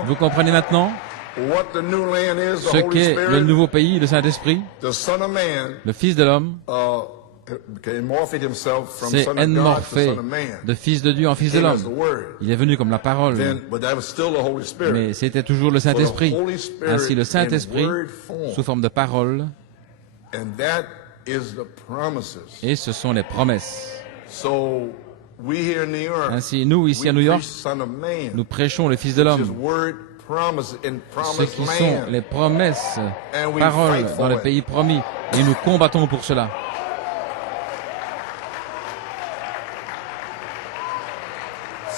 Vous comprenez maintenant ce qu'est le nouveau pays, le Saint-Esprit, le Fils de l'homme. C'est enmorphé de Fils de Dieu en Fils de l'homme. Il est venu comme la parole, mais c'était toujours le Saint-Esprit. Ainsi le Saint-Esprit, sous forme de parole, et ce sont les promesses. Ainsi, nous, ici à New York, nous prêchons le Fils de l'homme, ce qui sont les promesses, paroles dans les pays promis, et nous combattons pour cela.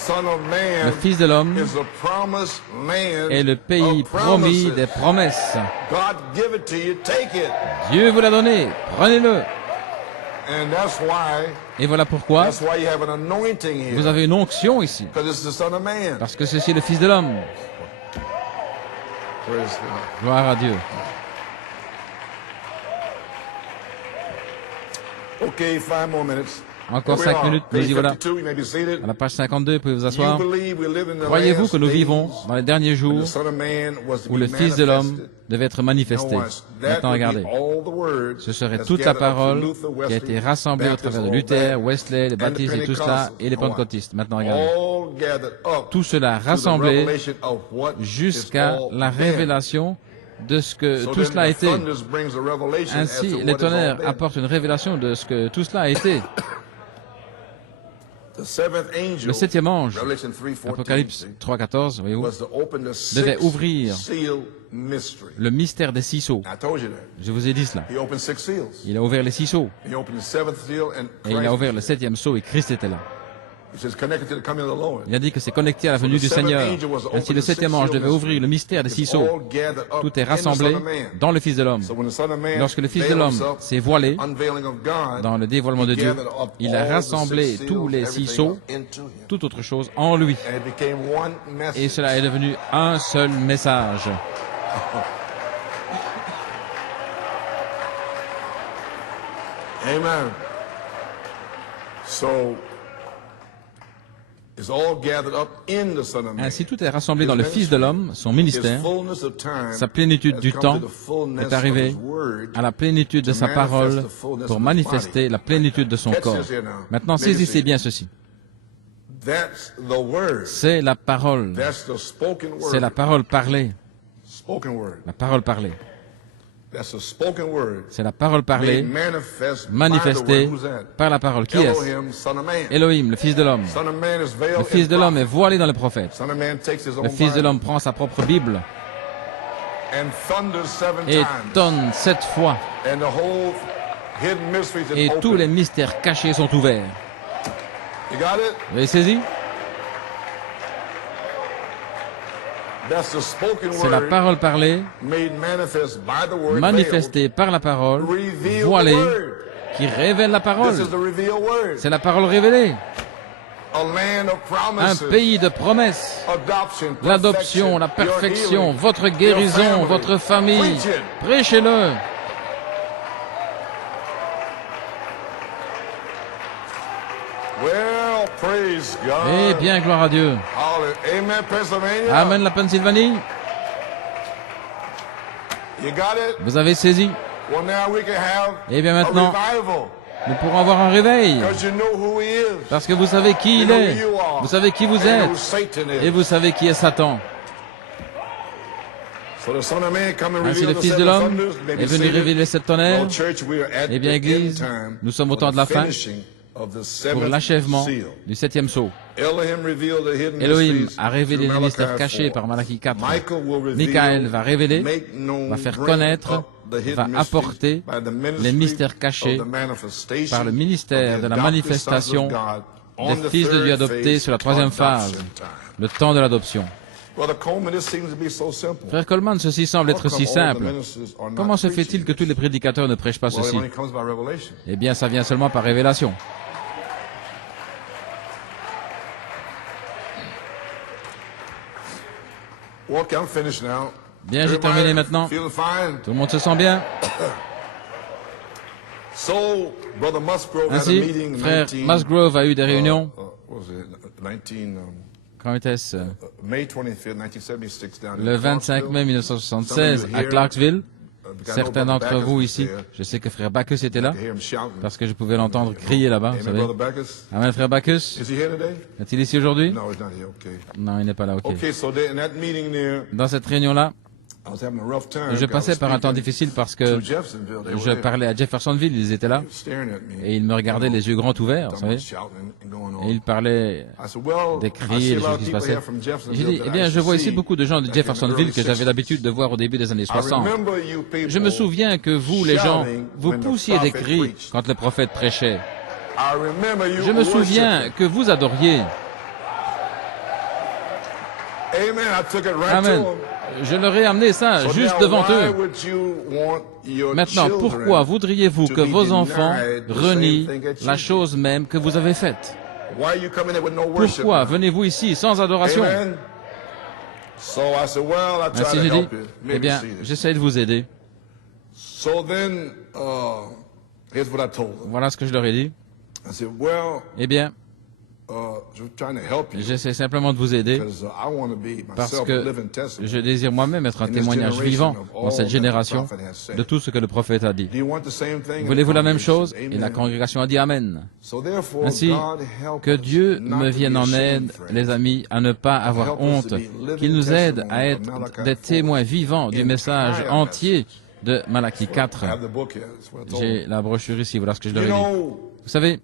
Le Fils de l'homme est le pays promis des promesses. Dieu vous l'a donné, prenez-le. Et voilà pourquoi vous avez une onction ici, parce que ceci est le Fils de l'homme. Gloire à Dieu. Encore 5 minutes, nous y voilà. À la page 52, vous pouvez vous asseoir. Croyez-vous que nous vivons dans les derniers jours où le Fils de l'homme devait être manifesté? Maintenant, regardez. Ce serait toute la parole qui a été rassemblée au travers de Luther, Wesley, les baptistes et tout cela, et les pentecôtistes. Maintenant, regardez. Tout cela rassemblé jusqu'à la révélation de ce que tout cela a été. Ainsi, les tonnerres apportent une révélation de ce que tout cela a été. Le 7e ange, Apocalypse 3.14, voyez-vous, devait ouvrir le mystère des 6 sceaux. Je vous ai dit cela. Il a ouvert les 6 sceaux. Et il a ouvert le 7e sceau et Christ était là. Il a dit que c'est connecté à la venue du Seigneur. Ainsi, le 7e ange devait ouvrir le mystère des 6 sceaux. Tout est rassemblé dans le Fils de l'homme. Lorsque le Fils de l'homme s'est voilé dans le dévoilement de Dieu, il a rassemblé tous les 6 sceaux, toute autre chose, en lui. Et cela est devenu un seul message. Amen. So, it's all gathered up in the Son of Man. Ainsi, tout est rassemblé dans le Fils de l'homme, son ministère. Sa plénitude du temps est arrivée à la plénitude de sa parole pour manifester la plénitude de son corps. Maintenant, saisissez bien ceci. C'est la parole. C'est la parole parlée. La parole parlée. C'est la parole parlée, manifestée par la parole. Qui est-ce? Elohim, le Fils de l'homme. Le Fils de l'homme est voilé dans les prophètes. Le Fils de l'homme prend sa propre Bible et tonne 7 fois. Et tous les mystères cachés sont ouverts. Vous avez saisi? C'est la parole parlée, manifestée par la parole, voilée, qui révèle la parole. C'est la parole révélée. Un pays de promesses, l'adoption, la perfection, votre guérison, votre famille. Prêchez-le. Eh bien, gloire à Dieu. Amen, la Pennsylvanie. Vous avez saisi. Eh bien, maintenant, nous pourrons avoir un réveil. Parce que vous savez qui il est. Vous savez qui vous êtes. Et vous savez qui est Satan. Ainsi, le Fils de l'homme est venu révéler cette tonnerre. Eh bien, Église, nous sommes au temps de la fin. Pour l'achèvement du 7e sceau. Elohim a révélé les mystères cachés par Malachie 4. Michael va révéler, va faire connaître, va apporter les mystères cachés par le ministère de la manifestation des fils de Dieu adoptés sur la 3e phase, le temps de l'adoption. Frère Coleman, ceci semble être si simple. Comment se fait-il que tous les prédicateurs ne prêchent pas ceci? Eh bien, ça vient seulement par révélation. Bien, j'ai terminé maintenant. Tout le monde se sent bien? Ainsi, frère Musgrove a eu des réunions. Quand était-ce? Le 25 mai 1976 à Clarksville. Certains d'entre vous ici, je sais que frère Bacchus était là, parce que je pouvais l'entendre crier là-bas, vous savez. Amen, frère Bacchus. Est-il ici aujourd'hui? Non, il n'est pas là, ok. Dans cette réunion-là, je passais par un temps difficile parce que je parlais à Jeffersonville, ils étaient là, et ils me regardaient les yeux grands ouverts, vous savez, et ils parlaient des cris et des choses qui se passaient. J'ai dit, eh bien, je vois ici beaucoup de gens de Jeffersonville que j'avais l'habitude de voir au début des années 60. Je me souviens que vous, les gens, vous poussiez des cris quand le prophète prêchait. Je me souviens que vous adoriez. Amen. Je leur ai amené ça juste devant eux. Maintenant, pourquoi voudriez-vous que vos enfants renient la chose même que vous avez faite? Pourquoi venez-vous ici sans adoration? Ainsi j'ai dit, eh bien, j'essaie de vous aider. Voilà ce que je leur ai dit. Eh bien, j'essaie simplement de vous aider parce que je désire moi-même être un témoignage vivant dans cette génération de tout ce que le prophète a dit. Voulez-vous la même chose? Et la congrégation a dit Amen. Ainsi, que Dieu me vienne en aide, les amis, à ne pas avoir honte, qu'il nous aide à être des témoins vivants du message entier de Malachie 4. J'ai la brochure ici, voilà ce que je leur ai dit. Vous savez,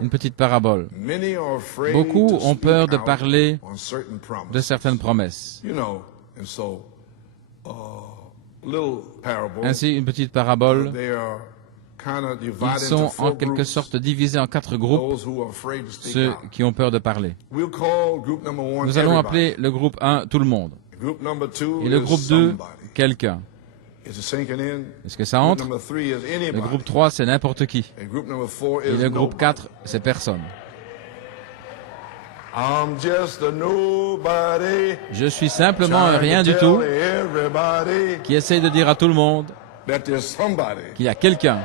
une petite parabole. Beaucoup ont peur de parler de certaines promesses. Ainsi, une petite parabole, ils sont en quelque sorte divisés en 4 groupes, ceux qui ont peur de parler. Nous allons appeler le groupe 1 tout le monde, et le groupe 2 quelqu'un. Est-ce que ça entre? Le groupe 3, c'est n'importe qui. Et le groupe 4, c'est personne. Je suis simplement un rien du tout qui essaye de dire à tout le monde qu'il y a quelqu'un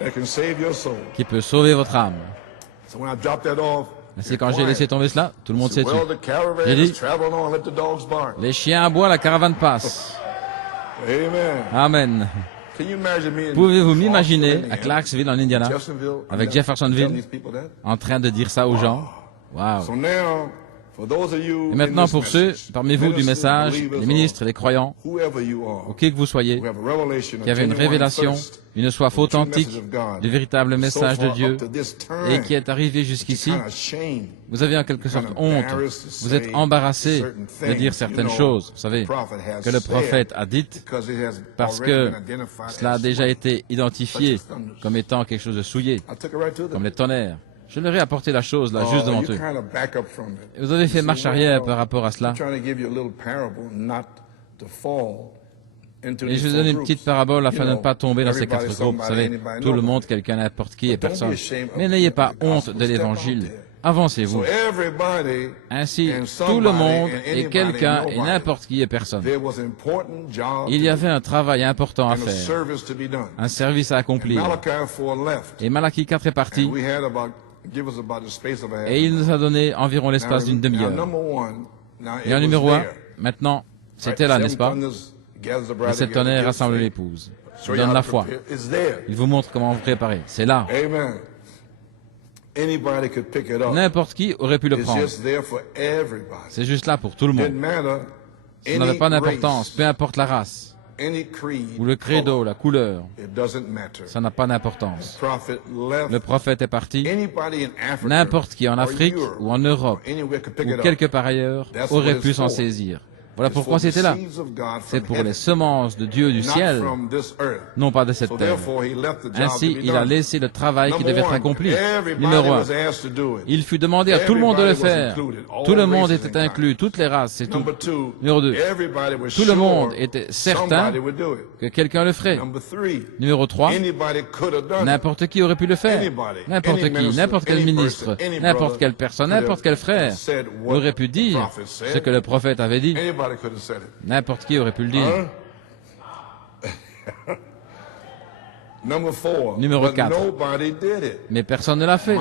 that can save your soul. qui peut sauver votre âme. So when I dropped that off, C'est quand j'ai laissé tomber cela, tout le monde s'est tué. well, the caravan J'ai dit, is traveling on, let the dogs bark. les chiens aboient, la caravane passe. Amen. Amen. Can you imagine me in Pouvez-vous Clarksville, m'imaginer Indiana, à Clarksville, en Indiana, Jeffersonville, avec telling Jeffersonville, these people that? en train de dire ça aux gens? Waouh. So now, for those of you Et in maintenant, this pour ceux message, parmi vous du ministers, message, believers, les ministres, les croyants, or whoever you are, ou qui que vous soyez, who have a revelation, qui avez une a genuine révélation, thirst une soif for the true authentique message of God, du véritable message de so far Dieu up to this time, et qui est arrivé you're jusqu'ici, kind of ashamed, vous avez en quelque sorte kind of honte, embarrassed to vous êtes say embarrassé certain de dire things, certaines you know, choses, vous savez, the prophet has que le prophète said, a dit, because it has parce already que been identified cela a as déjà what? été identifié Such as thunders. comme étant quelque chose de souillé, I took it right to them. comme les tonnerres. Je leur ai apporté la chose là, juste devant you eux. kind of back up from it. Et vous avez fait You marche say, arrière well, par rapport à cela. I'm trying to give you a little parable not to fall into Et these je vous four donne une groups. petite parabole afin You de ne know, pas tomber dans ces everybody, quatre groupes. Vous somebody, savez, anybody, tout le nobody. monde, quelqu'un, n'importe qui et But don't be personne. ashamed of Mais n'ayez pas the honte gospel. de Step l'évangile. out there. Avancez-vous. So everybody Ainsi, and tout somebody le monde and et anybody quelqu'un and et nobody. n'importe qui et personne. There was an important job Il y avait un travail important à and a faire, service to be done. un service à And accomplir. Malachi 4 left. Et Malachie 4 est parti, And we had about give us about the space of a half et il an nous a donné environ hour. l'espace d'une Now, demi-heure. number one, now Et en it numéro was 1, there. maintenant, c'était là, n'est-ce pas? Les sept tonnerres rassemblent les l'épouse. Il donne la foi. Il vous montre comment vous préparer. C'est là. Amen. Anybody could pick it up. N'importe qui aurait pu le It's prendre. just there for everybody. C'est juste là pour tout le Didn't monde. matter. Ça n'avait pas Any d'importance, peu race, importe la race, any creed, ou le credo, la couleur. it doesn't matter. Ça n'a pas d'importance. Prophet left. Le prophète est parti. Anybody in Africa, N'importe qui en or Afrique Europe, ou en Europe or anywhere could pick ou it up. quelque part ailleurs That's what aurait it's pu s'en for. saisir. Voilà It's pourquoi for the c'était là. seeds of God C'est from pour heaven, les semences de Dieu du not ciel, from this earth. non pas de cette So terre. therefore, he left the job Ainsi, to be il a done. laissé le travail qui Number devait être one, accompli. everybody Numéro 1. was asked to do it. Il fut demandé à tout le monde de le Everybody was faire. included. All Tout le monde races était and inclus, kinds. toutes les races, c'est tout. Number two, Numéro 2. everybody was Tout le monde sure était certain somebody would do it. que quelqu'un le ferait. Number three, Numéro 3. anybody could have done it. N'importe qui aurait pu le faire. Anybody, N'importe any qui, minister, n'importe quel any ministre, person, any n'importe brother quelle personne, could have n'importe quel frère said what aurait pu the dire prophet said. ce que le prophète avait dit. Anybody could have said it. N'importe qui aurait pu le dire. Huh? Number four, Numéro but 4. nobody did it. Mais personne ne l'a fait. My,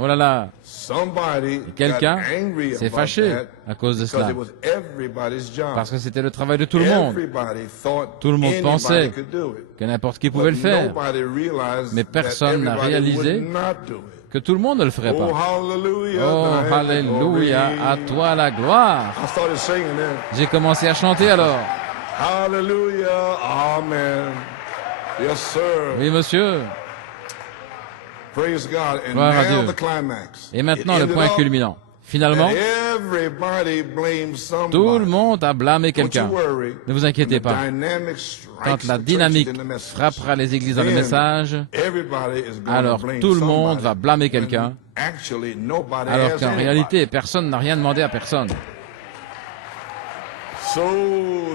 Oh là là, somebody quelqu'un got angry s'est about fâché that à cause de because cela. it was everybody's job. Parce que c'était le travail de tout le monde. Everybody thought Tout le monde anybody pensait could do it. que n'importe qui pouvait le But faire. nobody realized Mais that personne n'a everybody réalisé would not do it. que tout le monde ne le ferait Oh, pas. hallelujah. Oh, thy alléluia, glory. à toi la gloire. I started singing then. J'ai commencé à chanter alors. Hallelujah. Amen. Yes, sir. Oui, monsieur. Praise God. And Gloire à now Dieu. the climax. Et maintenant, It le ended point up culminant. Finalement, that everybody blamed somebody. tout le monde a blâmé Don't you quelqu'un. worry. Ne vous inquiétez When the pas. dynamic strikes Quand la the dynamique churches in the message, frappera les églises dans le then message, everybody is gonna alors blame tout le monde somebody va blâmer when quelqu'un, actually nobody alors has qu'en anybody. réalité, personne n'a rien demandé à personne. So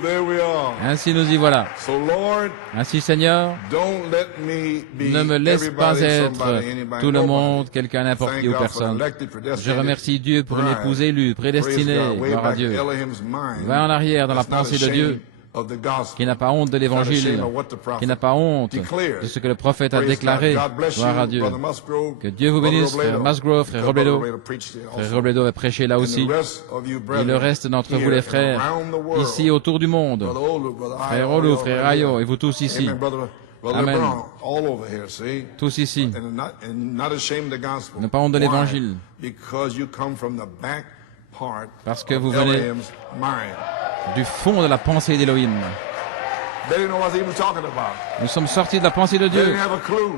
there we are. Ainsi nous y voilà. So Lord, Ainsi, Seigneur, don't let me be ne me laisse pas everybody, être somebody, anybody, tout le nobody. monde, quelqu'un, n'importe Thank qui ou God for personne. elected, Je predestinated remercie Dieu pour une bride. épouse élue, Praise prédestinée. God. Way Gloire à back Dieu. Elohim's mind. Va en arrière dans la That's not pensée de ashamed Dieu, of the gospel. qui n'a pas honte de l'évangile, qui n'a pas honte de ce que le prophète a Praise déclaré. God. God bless Gloire you, à Dieu. Brother Musgrove, Que Dieu vous Brother bénisse, frère Robledo. Musgrove, frère Brother Robledo. Robledo preached there also. Frère Robledo a prêché là And aussi. the rest of you Et brethren le reste d'entre vous, here les and frères, around the world. ici autour du monde. Brother Olu, Brother Frère Ayo, Olu, all frère over Ayo, here. et vous tous ici. Amen, brother. Brother Amen. LeBron, all over here, see? Tous ici. And not ashamed of the gospel. Ne pas honte de Why? l'évangile. Because you come from the back part Parce que of vous venez Elohim's mind. du fond de la pensée d'Élohim. They didn't know what I was even talking about. Nous sommes sortis de la pensée de They Dieu. didn't have a clue.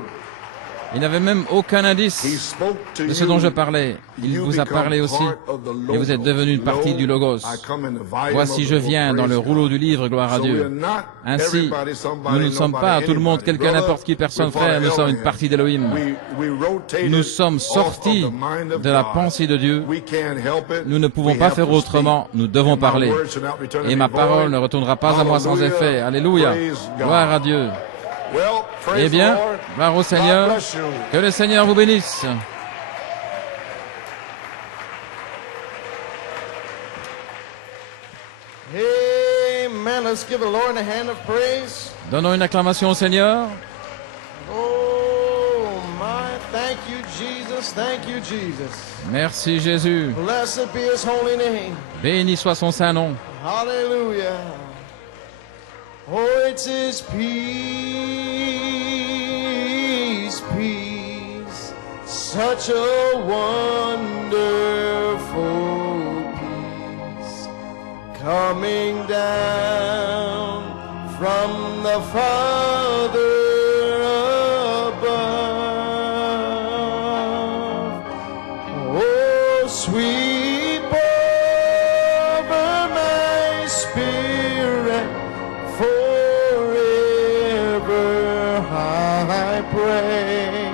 Il n'avait même aucun He indice spoke to de ce you. dont je parlais. Il You vous a become parlé aussi. part of the Et vous êtes logos. devenu une partie du Logos. I come in the volume Voici, of je the book, viens dans praise le God. rouleau du livre, gloire à So we Dieu. are not Ainsi, everybody, somebody, nous ne sommes nobody, pas tout le monde, anybody. quelqu'un, Brother, n'importe qui, personne, we're part frère, of nous sommes une Elohim. partie d'Élohim. We rotated Nous sommes off sortis of the mind of de la God. pensée de Dieu. We can't help it. Nous ne pouvons We pas have faire to autrement, speak. nous devons And my parler. word shall not return to Et me ma void. parole ne retournera pas à moi sans Hallelujah. effet. Alléluia. Praise God. Gloire à Dieu. Well, praise Eh bien, the Lord. gloire au Seigneur. God bless you. Que le Seigneur vous bénisse. Amen. Let's give the Lord a hand of praise. Donnons une acclamation au Seigneur. Oh, Merci Jésus. Béni soit son saint nom. Hallelujah. Oh, it's His peace, peace, such a wonderful peace, coming down from the Father above. Oh, sweet over my spirit, forever I pray.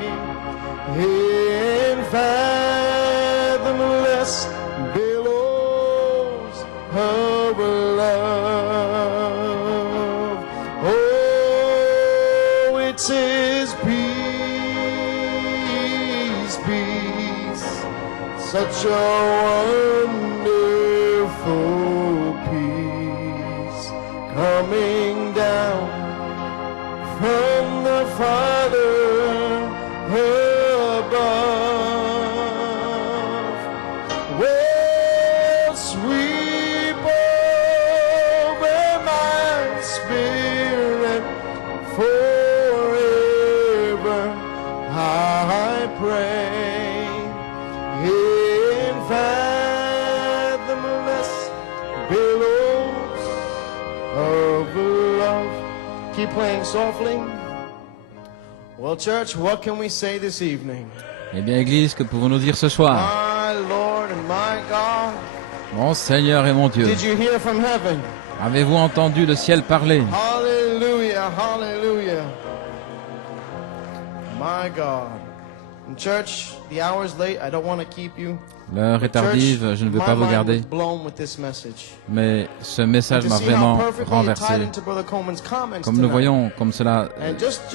In fathomless billows of love. Oh, it's His peace, peace, such a wonderful peace, coming down from the Father above. Well, sweep over my spirit, forever I pray. In fathomless billows of love. Keep playing softly. Well, church, what can we say this evening? Eh bien, Église, que pouvons-nous dire ce soir? My Lord and my God. Mon Seigneur et mon Dieu, Did you hear from heaven? avez-vous entendu le ciel parler? Hallelujah, hallelujah. My God. And church, the hour is late. I don't want to keep you. L'heure est tardive, je ne veux pas vous garder, mais ce message m'a vraiment renversé. Comme nous voyons, comme cela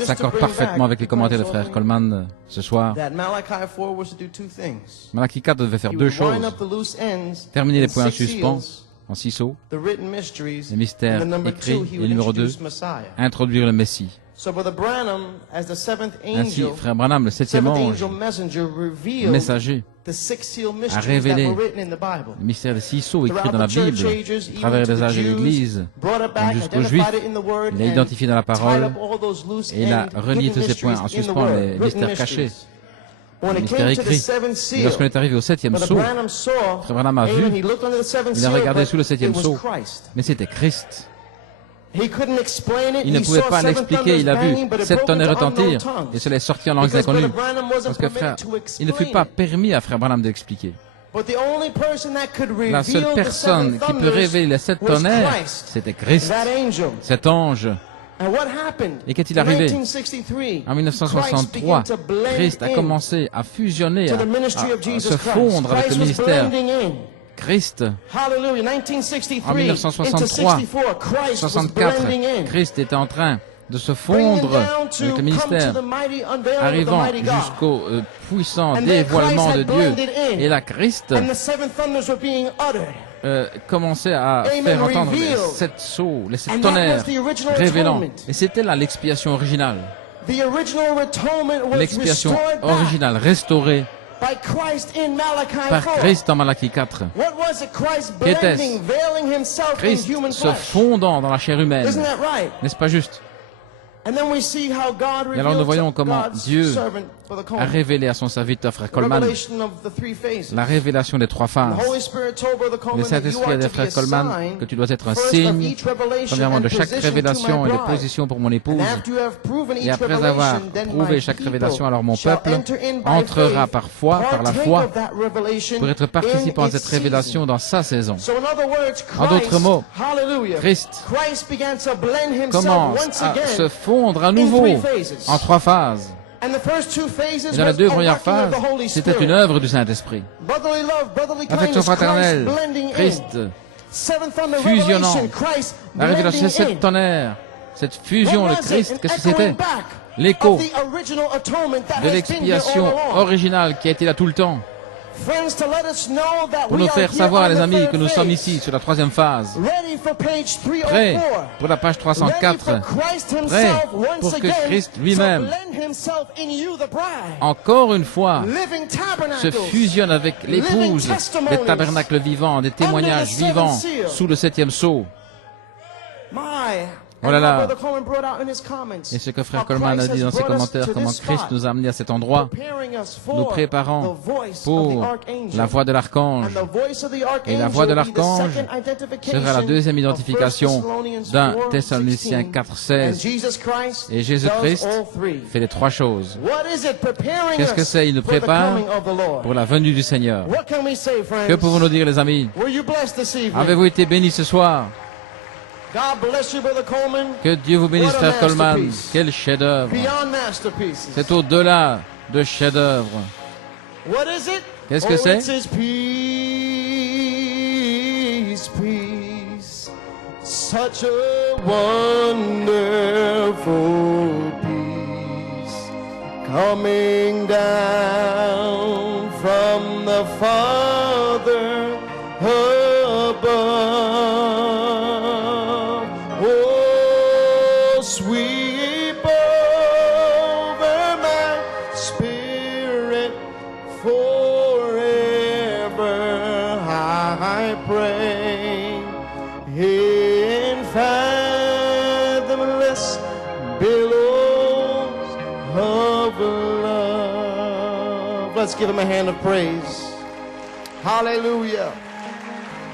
s'accorde parfaitement avec les commentaires de frère Coleman ce soir, Malachie 4 devait faire deux choses: terminer les points en suspens en 6 sauts, les mystères écrits, et numéro 2, introduire le Messie. Ainsi, frère Branham, le 7e ange, messager, a révélé le mystère des 6 sceaux écrits dans la Bible, à travers les âges de l'Église, jusqu'aux Juifs. Il a identifié dans la parole et il a relié tous ces points en suspens, les mystères cachés, les mystères écrits. Et lorsqu'on est arrivé au 7e sceau, frère Branham a vu, il a regardé sous le 7e sceau, mais c'était Christ. Il ne pouvait pas l'expliquer, il a vu 7 tonnerres retentir et cela est sorti en langues inconnues. Parce que frère, il ne fut pas permis à frère Branham d'expliquer. La seule personne qui peut révéler les 7 tonnerres, c'était Christ, cet ange. Et qu'est-il arrivé? En 1963, Christ a commencé à fusionner, à se fondre avec le ministère. Christ, en 1963-64, Christ était en train de se fondre avec le ministère, arrivant jusqu'au puissant dévoilement de Dieu. Et là, Christ commençait à faire entendre les 7 sceaux, les 7 tonnerres révélant. Et c'était là l'expiation originale. L'expiation originale restaurée par Christ en Malachie 4. Qu'était-ce? Christ se fondant dans la chair humaine. N'est-ce pas juste? Et alors nous voyons comment Dieu a révélé à son serviteur frère Coleman la révélation des 3 phases. Le Saint-Esprit a dit à frère Coleman que tu dois être un signe, premièrement, de chaque révélation et de position pour mon épouse. Et après avoir prouvé chaque révélation, alors mon peuple entrera par la foi, pour être participant à cette révélation dans sa saison. En d'autres mots, Christ commence à se fondre à nouveau en 3 phases. Et dans les 2 premières phases, c'était une œuvre du Saint-Esprit. Affection fraternelle, Christ fusionnant, la révélation des 7 tonnerres, cette fusion de Christ, qu'est-ce que c'était? L'écho de l'expiation originale qui a été là tout le temps. pour nous faire savoir, les amis, que nous sommes ici sur la troisième phase, prêts pour la page 304, prêts pour que Christ lui-même, encore une fois, se fusionne avec l'épouse, des tabernacles vivants, des témoignages vivants, sous le 7e sceau. Oh là là. Et ce que frère Coleman a dit dans ses commentaires, comment Christ nous a amenés à cet endroit, nous préparant pour la voix de l'archange. Et la voix de l'archange sera la deuxième identification d'un Thessaloniciens 4,16. Et Jésus-Christ fait les trois choses. Qu'est-ce que c'est? Il nous prépare pour la venue du Seigneur. Que pouvons-nous dire, les amis? Avez-vous été bénis ce soir? Que Dieu vous bénisse, frère Coleman. Quel chef-d'œuvre. C'est au-delà de chef-d'œuvre. Qu'est-ce que c'est? Such a wonderful peace coming down from the Father above. Sweep over my spirit forever, I pray, in fathomless billows of love. Let's give him a hand of praise. Hallelujah.